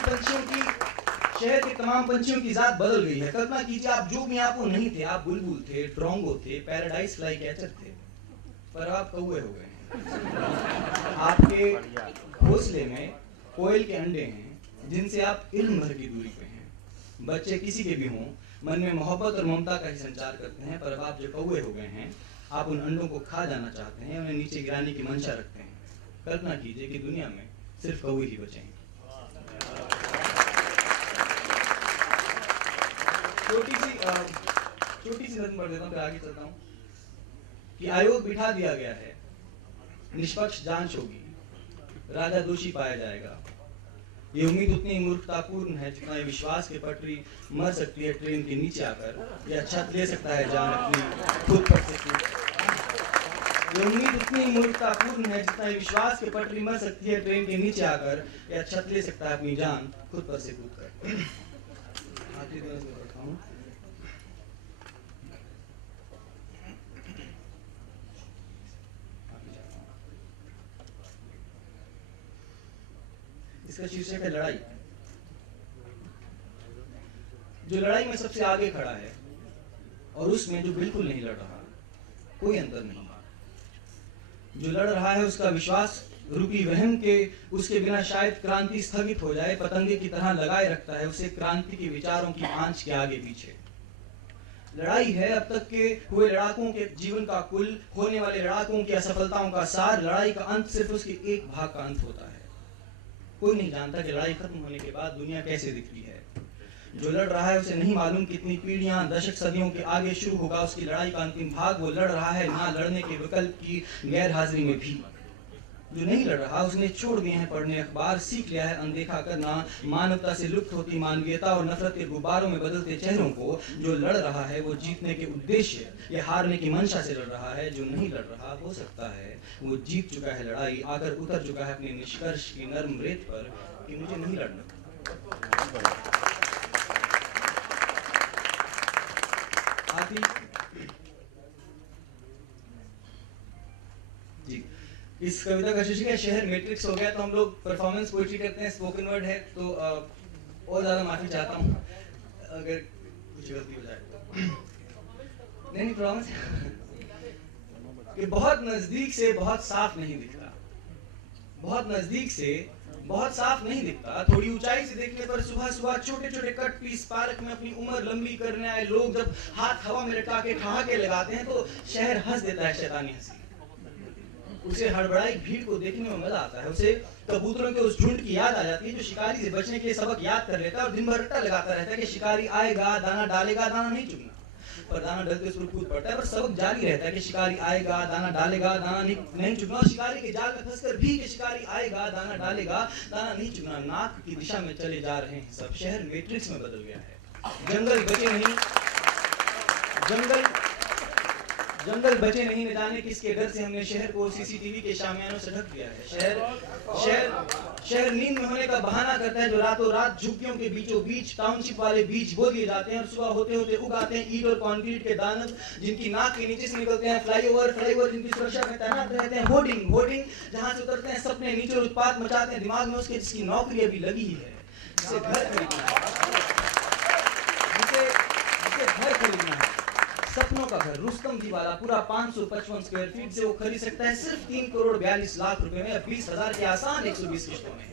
पंछियों की जात बदल गई है। कल्पना कीजिए आप जो भी आप वो नहीं थे, आप बुलबुल थे, ड्रोंगो थे, पैराडाइज फ्लाई कैचर थे, पर आप कौवे हो गए। आपके घोंसले में कोयल के अंडे हैं जिनसे आप इल्म भर की दूरी पे हैं। बच्चे किसी के भी हों, मन में मोहब्बत और ममता का ही संचार करते हैं, पर अब आप जो कौवे हो गए हैं, आप उन अंडों को खा जाना चाहते हैं, उन्हें नीचे गिराने की मंशा रखते हैं। कल्पना कीजिए कि दुनिया में सिर्फ कौवे ही बचे हैं। छोटी सी नज़म पढ़ देता हूँ, फिर आगे चलता हूँ। कि आयोग बिठा दिया गया है, निष्पक्ष जांच होगी, राजा दोषी पाया जाएगा, ये उम्मीद उतनी मूर्खतापूर्ण है जितना ये विश्वास की पटरी मर सकती है ट्रेन के नीचे आकर, या छत ले सकता है जान अपनी खुद पर से कूद। ये उम्मीद उतनी मूर्खतापूर्ण है जितना ये विश्वास की पटरी मर सकती है ट्रेन के नीचे आकर, या छत ले सकता है अपनी जान खुद पर से कूद कर। आखिरी दिन इसमें पढ़ता हूँ। इसका शीर्षक है लड़ाई। जो लड़ाई में सबसे आगे खड़ा है और उसमें जो बिल्कुल नहीं लड़ रहा, कोई अंतर नहीं। जो लड़ रहा है उसका विश्वास रूपी वहम के उसके बिना शायद क्रांति स्थगित हो जाए पतंगे की तरह लगाए रखता है उसे क्रांति के विचारों की आंच के आगे पीछे। लड़ाई है अब तक के हुए लड़ाकों के जीवन का कुल, होने वाले लड़ाकों की असफलताओं का सार। लड़ाई का अंत सिर्फ उसके एक भाग का अंत होता है। कोई नहीं जानता कि लड़ाई खत्म होने के बाद दुनिया कैसे दिखती है। जो लड़ रहा है उसे नहीं मालूम कितनी पीढ़ियां दशक सदियों के आगे शुरू होगा उसकी लड़ाई का अंतिम भाग। वो लड़ रहा है ना लड़ने के विकल्प की गैर हाजिरी में भी। जो नहीं लड़ रहा उसने छोड़ दिए हैं पढ़ने अखबार, सीख लिया है अनदेखा करना मानवता से लुप्त होती मानवीयता और नफरत के गुब्बारों में बदलते चेहरों को। जो लड़ रहा है वो जीतने के उद्देश्य या हारने की मंशा से लड़ रहा है। जो नहीं लड़ रहा हो सकता है वो जीत चुका है लड़ाई, आकर उतर चुका है अपने निष्कर्ष की नर्म रेत पर कि मुझे नहीं लड़ना। जी, इस कविता का शीर्षक है शहर मैट्रिक्स हो गया। तो हम लोग परफॉर्मेंस पोएट्री करते हैं, स्पोकन वर्ड है, तो और ज़्यादा माफी चाहता हूँ अगर कुछ गलती हो जाए तो। नहीं प्रॉमिस कि बहुत नज़दीक से बहुत साफ नहीं दिखता, बहुत नज़दीक से बहुत साफ नहीं दिखता। थोड़ी ऊंचाई से देखने पर सुबह सुबह छोटे छोटे कट पीस पार्क में अपनी उम्र लंबी करने आए लोग जब हाथ हवा में लटका के ठहाके लगाते हैं तो शहर हंस देता है शैतानी हंसी। उसे हड़बड़ाई भीड़ को देखने में मजा आता है। उसे कबूतरों के उस झुंड की याद आ जाती है जो शिकारी से बचने के लिए सबक याद कर लेता है और दिन भर रट्टा लगाता रहता है कि शिकारी आएगा, दाना डालेगा, दाना नहीं चुगना। पर दाना डलते उस पर कूद पड़ता है, पर सबक जारी रहता है कि शिकारी आएगा, दाना डालेगा, दाना नहीं चुगना। और शिकारी के जाल में फंसकर भी कि शिकारी आएगा, दाना डालेगा, दाना नहीं चुगना। नाक की दिशा में चले जा रहे हैं सब। शहर मैट्रिक्स में बदल गया है। जंगल बचे नहीं न जाने किसके डर से हमने शहर को सीसीटीवी के शामियानों से ढक दिया है। शहर नींद में होने का बहाना करता है जो रातों रात झुग्गियों के बीचों बीच टाउनशिप वाले बीज बो दिए जाते हैं और सुबह होते होते उगाते हैं ईंट और कंक्रीट के दानव जिनकी नाक के नीचे से निकलते हैं फ्लाईओवर जिनकी सुरक्षा में तैनात रहते हैं होर्डिंग जहां से उतरते हैं सपने नीचे उत्पात मचाते हैं दिमाग में उसके जिसकी नौकरी अभी लगी ही है, जिसे घर खरीदना है, सपनों का घर रुस्तम जी वाला पूरा 555 स्क्वायर फीट से वो खरीद सकता है सिर्फ 3 करोड़ 42 लाख रुपए में, 20,000 के आसान 120 किस्तों में।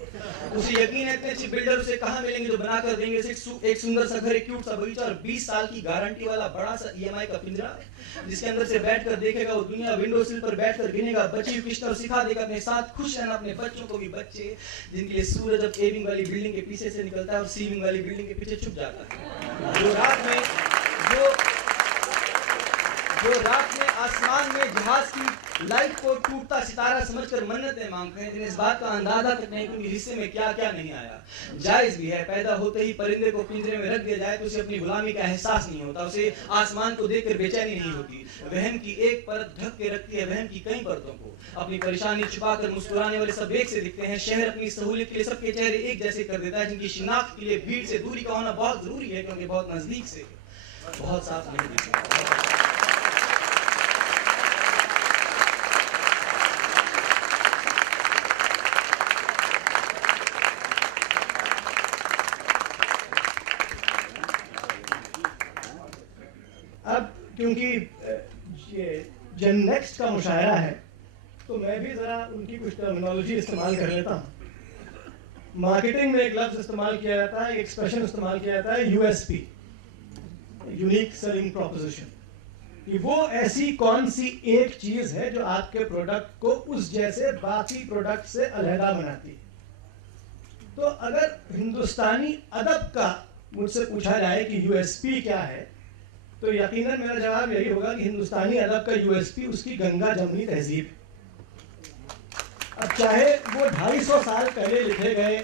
उसे यकीन है इतने अच्छे बिल्डर उसे कहां मिलेंगे जो बनाकर देंगे एक सुंदर सा घर, एक क्यूट सा बगीचा और 20 साल की गारंटी वाला बड़ा सा EMI का पिंजरा जिसके अंदर से बैठकर देखेगा वो दुनिया। विंडो सिल पर बैठकर गिनेगा बची हुई किस्त और सिखा देगा अपने साथ खुश रहना अपने बच्चों को भी। बच्चे जिनके लिए सूरज अब एविंग वाली बिल्डिंग के पीछे से निकलता है और सीविंग वाली बिल्डिंग के पीछे छुप जाता है। जो रात में आसमान में जहाज की लाइट को टूटता सितारा समझकर मन्नतें मांगते हैं, जिन्हें इस बात का अंदाजा तक नहीं कि उनके हिस्से में क्या क्या नहीं आया। जायज भी है, पैदा होते ही परिंदे को पिंजरे में रख दिया जाए तो उसे अपनी गुलामी का एहसास नहीं होता, उसे आसमान को देखकर बेचैनी नहीं होती। वहम की एक परत ढक के रखती है वहम की कई परतों को। अपनी परेशानी छुपाकर मुस्कुराने वाले सब एक से दिखते हैं। शहर अपनी सहूलियत के लिए सबके चेहरे एक जैसे कर देता है, जिनकी शिनाख्त के लिए भीड़ से दूरी का होना बहुत जरूरी है क्योंकि बहुत नजदीक से बहुत साफ नहीं दिखता। क्योंकि ये जन नेक्स्ट का मुशायरा है तो मैं भी ज़रा उनकी कुछ टर्मिनोलॉजी इस्तेमाल कर लेता हूँ। मार्केटिंग में एक लफ्ज़ इस्तेमाल किया जाता है, एक एक्सप्रेशन इस्तेमाल किया जाता है USP, यूनिक सेलिंग प्रोपोजिशन, कि वो ऐसी कौन सी एक चीज़ है जो आपके प्रोडक्ट को उस जैसे बाकी प्रोडक्ट से अलहदा बनाती है। तो अगर हिंदुस्तानी अदब का मुझसे पूछा जाए कि USP क्या है तो यकीनन मेरा जवाब यही होगा कि हिंदुस्तानी अदब का USP उसकी गंगा जमनी तहजीब है। अब चाहे वो 250 साल पहले लिखे गए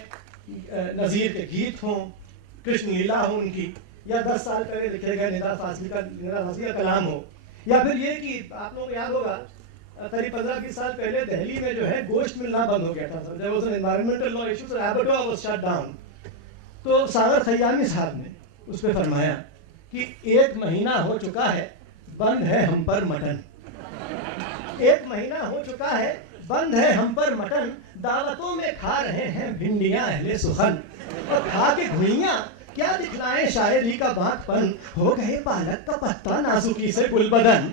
नज़ीर के गीत हों, कृष्ण लीला हो उनकी, या 10 साल पहले लिखे गए निदा फाजली का कलाम हो, या फिर ये कि आप लोगों को याद होगा करीब 15-20 साल पहले दिल्ली में जो है गोश्त मिलना बंद हो गया था, जब उस environmental law issues abattoir was shut down. तो सागर खयामी साहब ने उस पर फरमाया कि 1 महीना हो चुका है बंद है हम पर मटन, 1 महीना हो चुका है बंद है हम पर मटन, दावतों में खा रहे हैं भिंडियां अहले सुखन, और खा के घुइयां क्या दिखलाएं शायरी का बातपन, हो गए पालक का पत्ता नाजुकी से गुलबदन,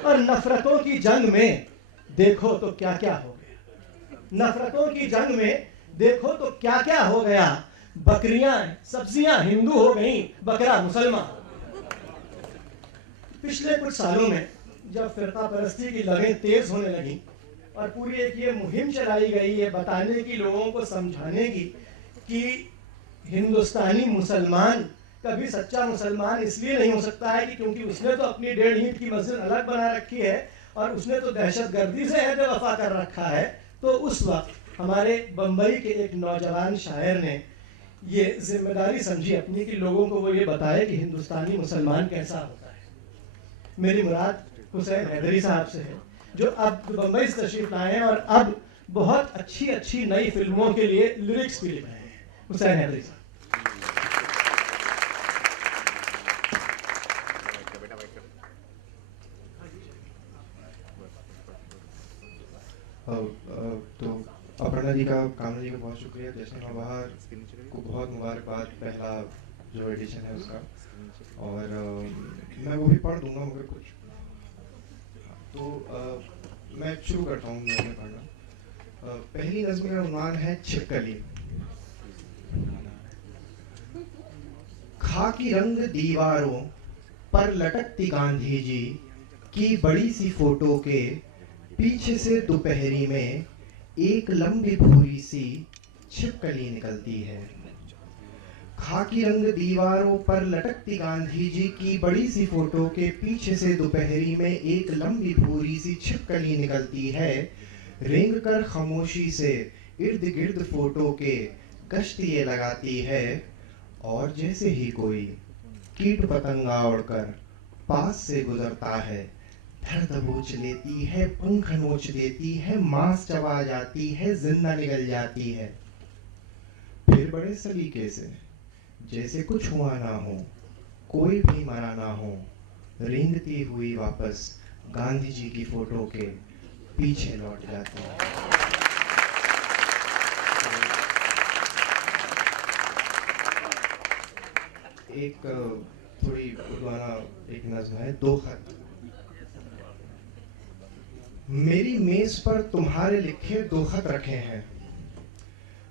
और नफरतों की जंग में देखो तो क्या क्या हो गया, नफरतों की जंग में देखो तो क्या क्या हो गया, बकरियां सब्जियां हिंदू हो गई, बकरा मुसलमान। पिछले कुछ सालों में जब फिरका परस्ती की लहरें तेज होने लगी और पूरी एक ये मुहिम चलाई गई है बताने की, लोगों को समझाने की कि हिंदुस्तानी मुसलमान कभी सच्चा मुसलमान इसलिए नहीं हो सकता है कि क्योंकि उसने तो अपनी 1.5 ईंट की मस्जिद अलग बना रखी है और उसने तो दहशतगर्दी से अहद वफा कर रखा है। तो उस वक्त हमारे बम्बई के एक नौजवान शायर ने ये जिम्मेदारी समझी अपनी कि लोगों को वो ये बताए कि हिंदुस्तानी मुसलमान कैसा होता है। मेरी मुराद हुसैन हैदरी साहब से है, जो अब बम्बई से तशरीफ लाए हैं और अब बहुत अच्छी अच्छी नई फिल्मों के लिए लिरिक्स भी लिख रहे हैं। हुसैन हैदरी साहब। तो अपर्णा जी का, कामना जी का बहुत शुक्रिया। जश्न बहार को बहुत मुबारकबाद, पहला जो एडिशन है उसका, और मैं वो भी पढ़ दूंगा मगर कुछ तो मैं शुरू करता हूँ मैंने पढ़ना। पहली नज़्म का उन्वान है छिपकली। खाकी रंग दीवारों पर लटकती गांधी जी की बड़ी सी फोटो के पीछे से दोपहरी में एक लंबी भूरी सी छिपकली निकलती है। खाकी रंग दीवारों पर लटकती गांधी जी की बड़ी सी फोटो के पीछे से दोपहरी में एक लंबी भूरी सी छिपकली निकलती है। रेंग कर खामोशी से इर्द गिर्द फोटो के गश्त ये लगाती है, और जैसे ही कोई कीट पतंगा उड़कर पास से गुजरता है, धड़ दबोच लेती है, पंख नोच देती है, मांस चबा जाती है, जिंदा निकल जाती है। फिर बड़े सलीके से जैसे कुछ हुआ ना हो, कोई भी मरा ना हो, रेंगती हुई वापस गांधी जी की फोटो के पीछे लौट जाती है। एक थोड़ी उर्दूआना एक नज़्म है, 2 खत। मेरी मेज पर तुम्हारे लिखे 2 खत रखे हैं,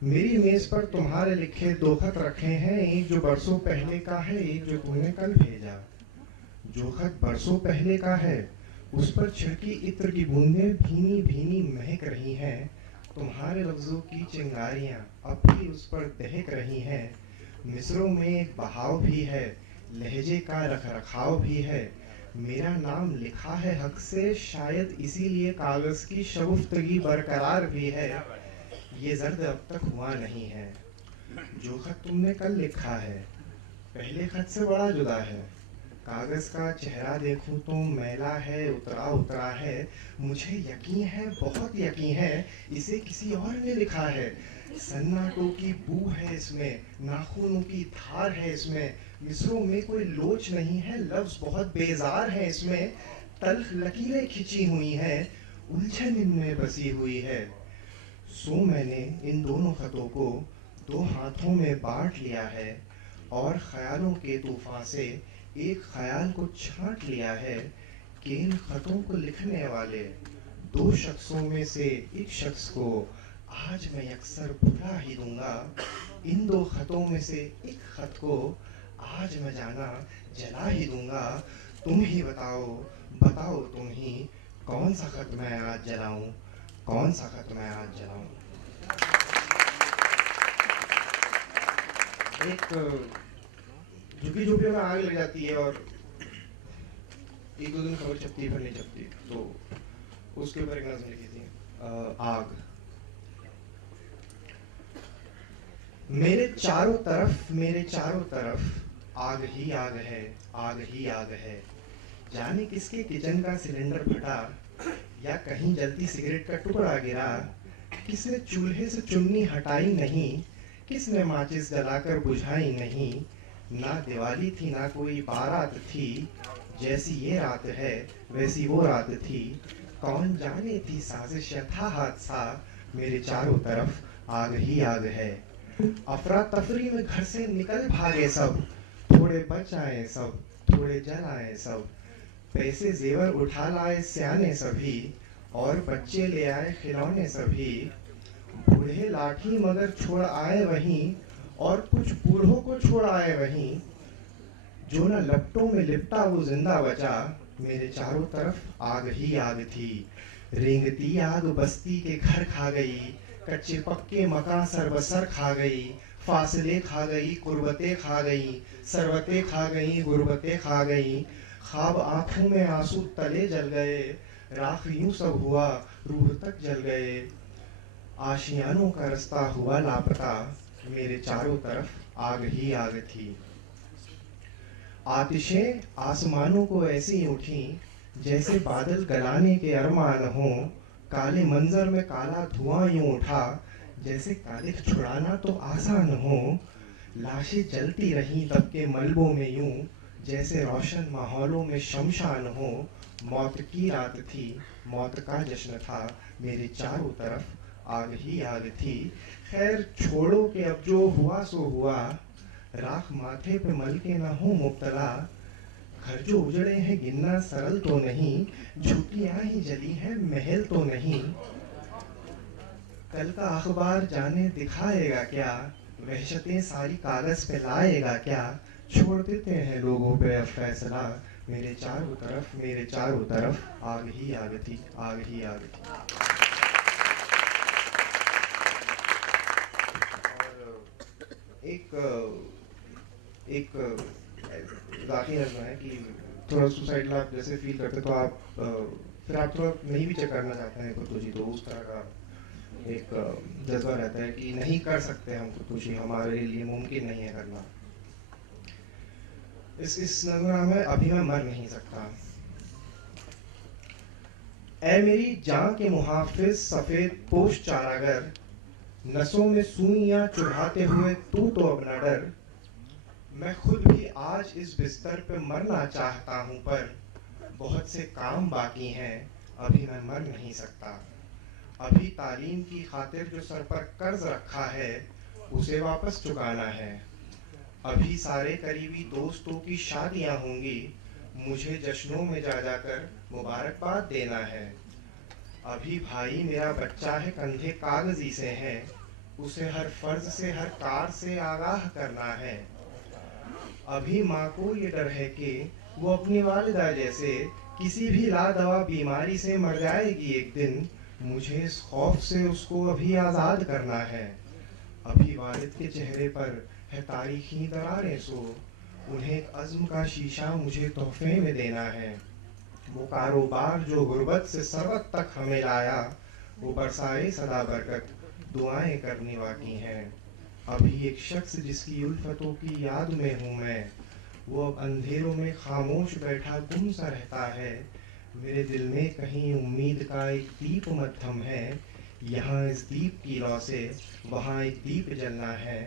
मेरी मेज पर तुम्हारे लिखे 2 खत रखे हैं, एक जो बरसों पहले का है, एक जो तुमने कल भेजा। जो खत बरसों पहले का है उस पर छिड़की इत्र की बूंदें भीनी भीनी महक रही हैं, तुम्हारे लफ्जों की चिंगारियां अब भी उस पर दहक रही हैं। मिसरों में एक बहाव भी है, लहजे का रख रखाव भी है, मेरा नाम लिखा है हक से, शायद इसीलिए कागज की शगुफ्तगी बरकरार भी है। ये जर्द अब तक हुआ नहीं है, जो खत तुमने कल लिखा है पहले खत से बड़ा जुदा है। कागज का चेहरा देखूं तो मैला है, उतरा उतरा है, मुझे यकीन है, बहुत यकीन है, इसे किसी और ने लिखा है। सन्नाटों की बू है इसमें, नाखूनों की धार है इसमें, मिसरों में कोई लोच नहीं है, लफ्ज बहुत बेजार है इसमें, तल्ख लकीरें खिंची हुई हैं, उलझन इनमें बसी हुई है। सो मैंने इन दोनों खतों को 2 हाथों में बांट लिया है, और ख्यालों के तूफान से एक ख्याल को छांट लिया है, कि इन खतों को लिखने वाले 2 शख्सों में से एक शख्स को आज मैं अक्सर भुला ही दूंगा। इन 2 खतों में से एक खत को आज मैं जाना जला ही दूंगा। तुम ही बताओ, बताओ तुम ही, कौन सा खत मैं आज जलाऊं, कौन सा खत मैं आज जलाऊं। एक झुकी झुकी में आग लग जाती है और 1-2 दिन खबर छपती है, फिर नहीं छपती, तो उसके ऊपर एक नज़्म लिखी थी, आग। मेरे चारों तरफ आग ही आग है, आग ही आग है। जाने किसके किचन का सिलेंडर फटा, या कहीं जलती सिगरेट का टुकड़ा गिरा। किसने चूल्हे से चुन्नी हटाई नहीं, किसने माचिस जलाकर बुझाई नहीं। ना दिवाली थी ना कोई बारात थी, जैसी ये रात है वैसी वो रात थी। कौन जाने थी साजिश या था हादसा, मेरे चारों तरफ आग ही आग है। अफरा तफरी में घर से निकल भागे सब, थोड़े बच आए सब, थोड़े जल आए सब। पैसे जेवर उठा लाए सियाने सभी, और बच्चे ले आए खिलौने सभी। बूढ़े लाठी मगर छोड़ आए वहीं, और कुछ बूढ़ों को छोड़ आए वहीं। जो न लपटों में लिपटा वो जिंदा बचा, मेरे चारों तरफ आग ही आग थी। रेंगती आग बस्ती के घर खा गई, कच्चे पक्के मकान सरबसर खा गई। फासले खा गई, कुर्बतें खा गई, सरबतें खा गई, गुर्बतें खा गई। ख्वाब आंखों में आंसू तले जल गए, राख यूं सब हुआ रूह तक जल गए। आशियानों का रास्ता हुआ लापता, मेरे चारों तरफ आग ही आग थी। आतिशें आसमानों को ऐसी उठी, जैसे बादल गलाने के अरमान हो। काले मंजर में काला धुआं यूं उठा, जैसे कालिख छुड़ाना तो आसान हो। लाशें जलती रहीं तब के मलबों में यूं, जैसे रोशन माहौलों में शमशान हो। मौत की रात थी, मौत का जश्न था, मेरे चारों तरफ आग ही आग थी। खैर छोड़ो कि अब जो हुआ सो हुआ, राख माथे पे मल के न हो मुब्तला। घर जो उजड़े हैं गिनना सरल तो नहीं, झुग्गियां ही जली हैं महल तो नहीं। कल का अखबार जाने दिखाएगा क्या, वहशतें सारी कागज पे लाएगा क्या। छोड़ देते हैं लोगों पे अब फैसला, मेरे चारों तरफ आग ही आग थी, आग ही आग थी। और एक जाती नज़्म है कि थोड़ा सुसाइडल आप जैसे फील करते तो आप फिर आप थोड़ा नहीं भी चेक करना चाहते हैं खुदकुशी, तो उस तरह का एक जज्बा रहता है कि नहीं कर सकते हम खुदकुशी, हमारे लिए मुमकिन नहीं है करना। इस नज़्म में अभी मैं मर नहीं सकता। ऐ मेरी जान के मुहाफिज सफेद पोश चारागर, नसों में सुइयां चुभाते हुए तू तो अब न डर। मैं खुद भी आज इस बिस्तर पे मरना चाहता हूँ, पर बहुत से काम बाकी हैं, अभी मैं मर नहीं सकता। अभी तालीम की खातिर जो सर पर कर्ज रखा है, उसे वापस चुकाना है। अभी सारे करीबी दोस्तों की शादियां होंगी, मुझे जश्नों में जा जाकर मुबारकबाद देना है। अभी भाई मेरा बच्चा है कंधे कागजी से है, उसे हर फर्ज से हर कार से आगाह करना है। अभी माँ को ये डर है कि वो अपनी वालिदा जैसे किसी भी लादवा बीमारी से मर जाएगी एक दिन, मुझे इस खौफ से उसको अभी आज़ाद करना है। अभी वालिद के चेहरे पर है तारीखी दरारें सो, उन्हें एक अज़्म का शीशा मुझे तोहफे में देना है। वो कारोबार जो गुर्बत से सरवत तक हमें लाया, वो बरसाए सदा बरकत दुआएं करनी बाकी हैं। अभी एक शख्स जिसकी उल्फतों की याद में हूँ मैं, वो अब अंधेरों में खामोश बैठा गुम सा रहता है। मेरे दिल में कहीं उम्मीद का एक दीप मध्यम है, यहाँ इस दीप की लौ से वहाँ एक दीप जलना है।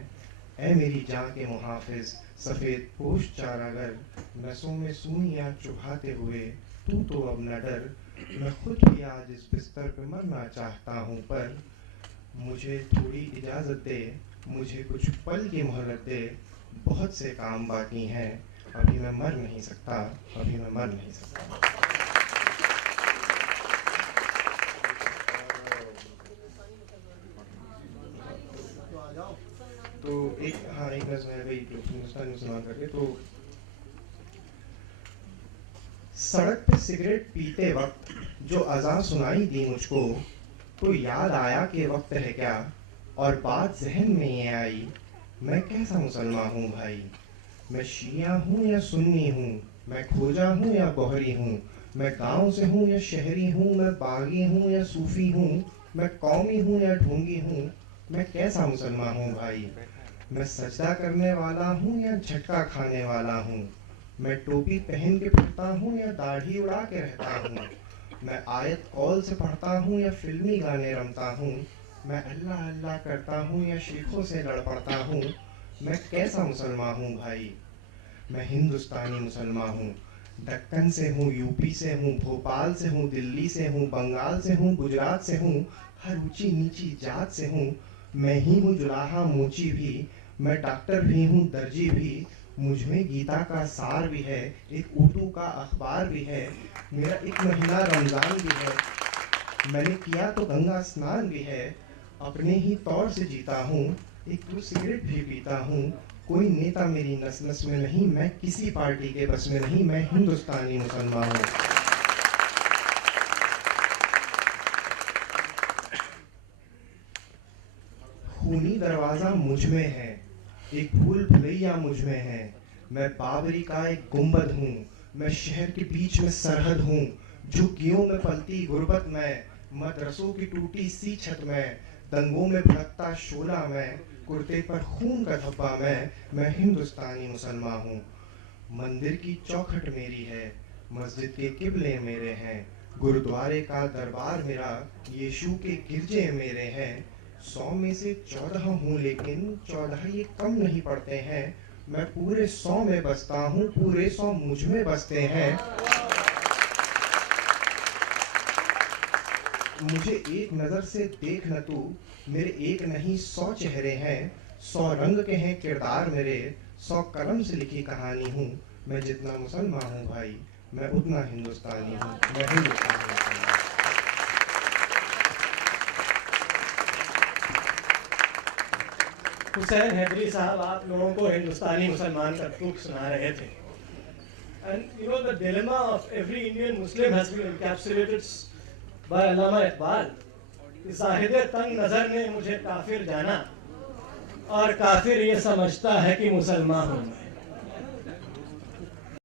ऐ मेरी जान के मुहाफिज सफ़ेद पोश चारागर, नसों में सुइयां चुभाते हुए तू तो अब न डर। मैं खुद भी आज इस बिस्तर पे मरना चाहता हूँ, पर मुझे थोड़ी इजाज़त दे, मुझे कुछ पल की मोहलत दे, बहुत से काम बाकी हैं, अभी मैं मर नहीं सकता, अभी मैं मर नहीं सकता। तो एक नज़्म है भाई जो हिंदुस्तानी मुसलमान करके, तो सड़क पे सिगरेट पीते वक्त जो अज़ान सुनाई दी मुझको, तो याद आया कि वक्त है क्या, और बात जहन में ये आई, मैं कैसा मुसलमान हूँ भाई। मैं शिया हूँ या सुन्नी हूँ, मैं खोजा हूँ या बोहरी हूँ, मैं गांव से हूँ या शहरी हूँ, मैं बागी हूँ या सूफी हूँ, मैं कौमी हूँ या ढोंगी हूँ, मैं कैसा मुसलमान हूँ भाई। मैं सजदा करने वाला हूँ या झटका खाने वाला हूँ, मैं टोपी पहन के फिरता हूँ या दाढ़ी उड़ा के रहता हूँ, मैं आयत कौल से पढ़ता हूँ या फिल्मी गाने रमता हूँ, मैं अल्लाह अल्लाह करता हूँ या शेखों से लड़ पड़ता हूँ, मैं कैसा मुसलमान हूँ भाई? मैं हिंदुस्तानी मुसलमान हूँ। दक्कन से हूँ, यूपी से हूँ, भोपाल से हूँ, दिल्ली से हूँ, बंगाल से हूँ, गुजरात से हूँ, हर ऊंची नीची जात से हूँ। मैं ही हूँ जुलाहा मोची भी, मैं डॉक्टर भी हूँ, दर्जी भी, मुझ में गीता का सार भी है, एक उर्दू का अखबार भी है, मेरा एक महीना रमज़ान भी है, मैंने किया तो गंगा स्नान भी है, अपने ही तौर से जीता हूँ, एक दो सिगरेट भी पीता हूँ, कोई नेता मेरी नस नस में नहीं, मैं किसी पार्टी के बस में नहीं, मैं हिंदुस्तानी मुसलमान हूँ। खूनी दरवाज़ा मुझ में है, एक भूल भुलैया मुझ में है, मैं बाबरी का एक गुंबद हूँ, मैं शहर के बीच में सरहद हूँ, झुग्गियों में पलती गुर्बत में, मदरसों की टूटी सी छत में, दंगों में भड़कता शोला में, कुर्ते पर खून का धब्बा मैं हिंदुस्तानी मुसलमान हूँ। मंदिर की चौखट मेरी है, मस्जिद के किबले मेरे हैं, गुरुद्वारे का दरबार मेरा, यीशु के गिरजे मेरे हैं, 100 में से 14 हूँ लेकिन 14 ये कम नहीं पड़ते हैं, मैं पूरे 100 में बसता हूँ, पूरे 100 मुझ में बसते हैं। मुझे एक नज़र से देख न तू, मेरे एक नहीं 100 चेहरे हैं, 100 रंग के हैं किरदार मेरे, 100 कलम से लिखी कहानी हूँ, मैं जितना मुसलमान हूँ भाई, मैं उतना हिंदुस्तानी हूँ, मैं हिंदुस्तानी हूँ। हुसैन हैदरी साहब आप लोगों को हिंदुस्तानी मुसलमान का तुक सुना रहे थे। And you know the dilemma of every Indian Muslim has been encapsulated by अल्लामा इकबाल। ज़ाहिद तंग नज़र ने मुझे काफिर जाना और काफिर ये समझता है कि मुसलमान हूँ मैं।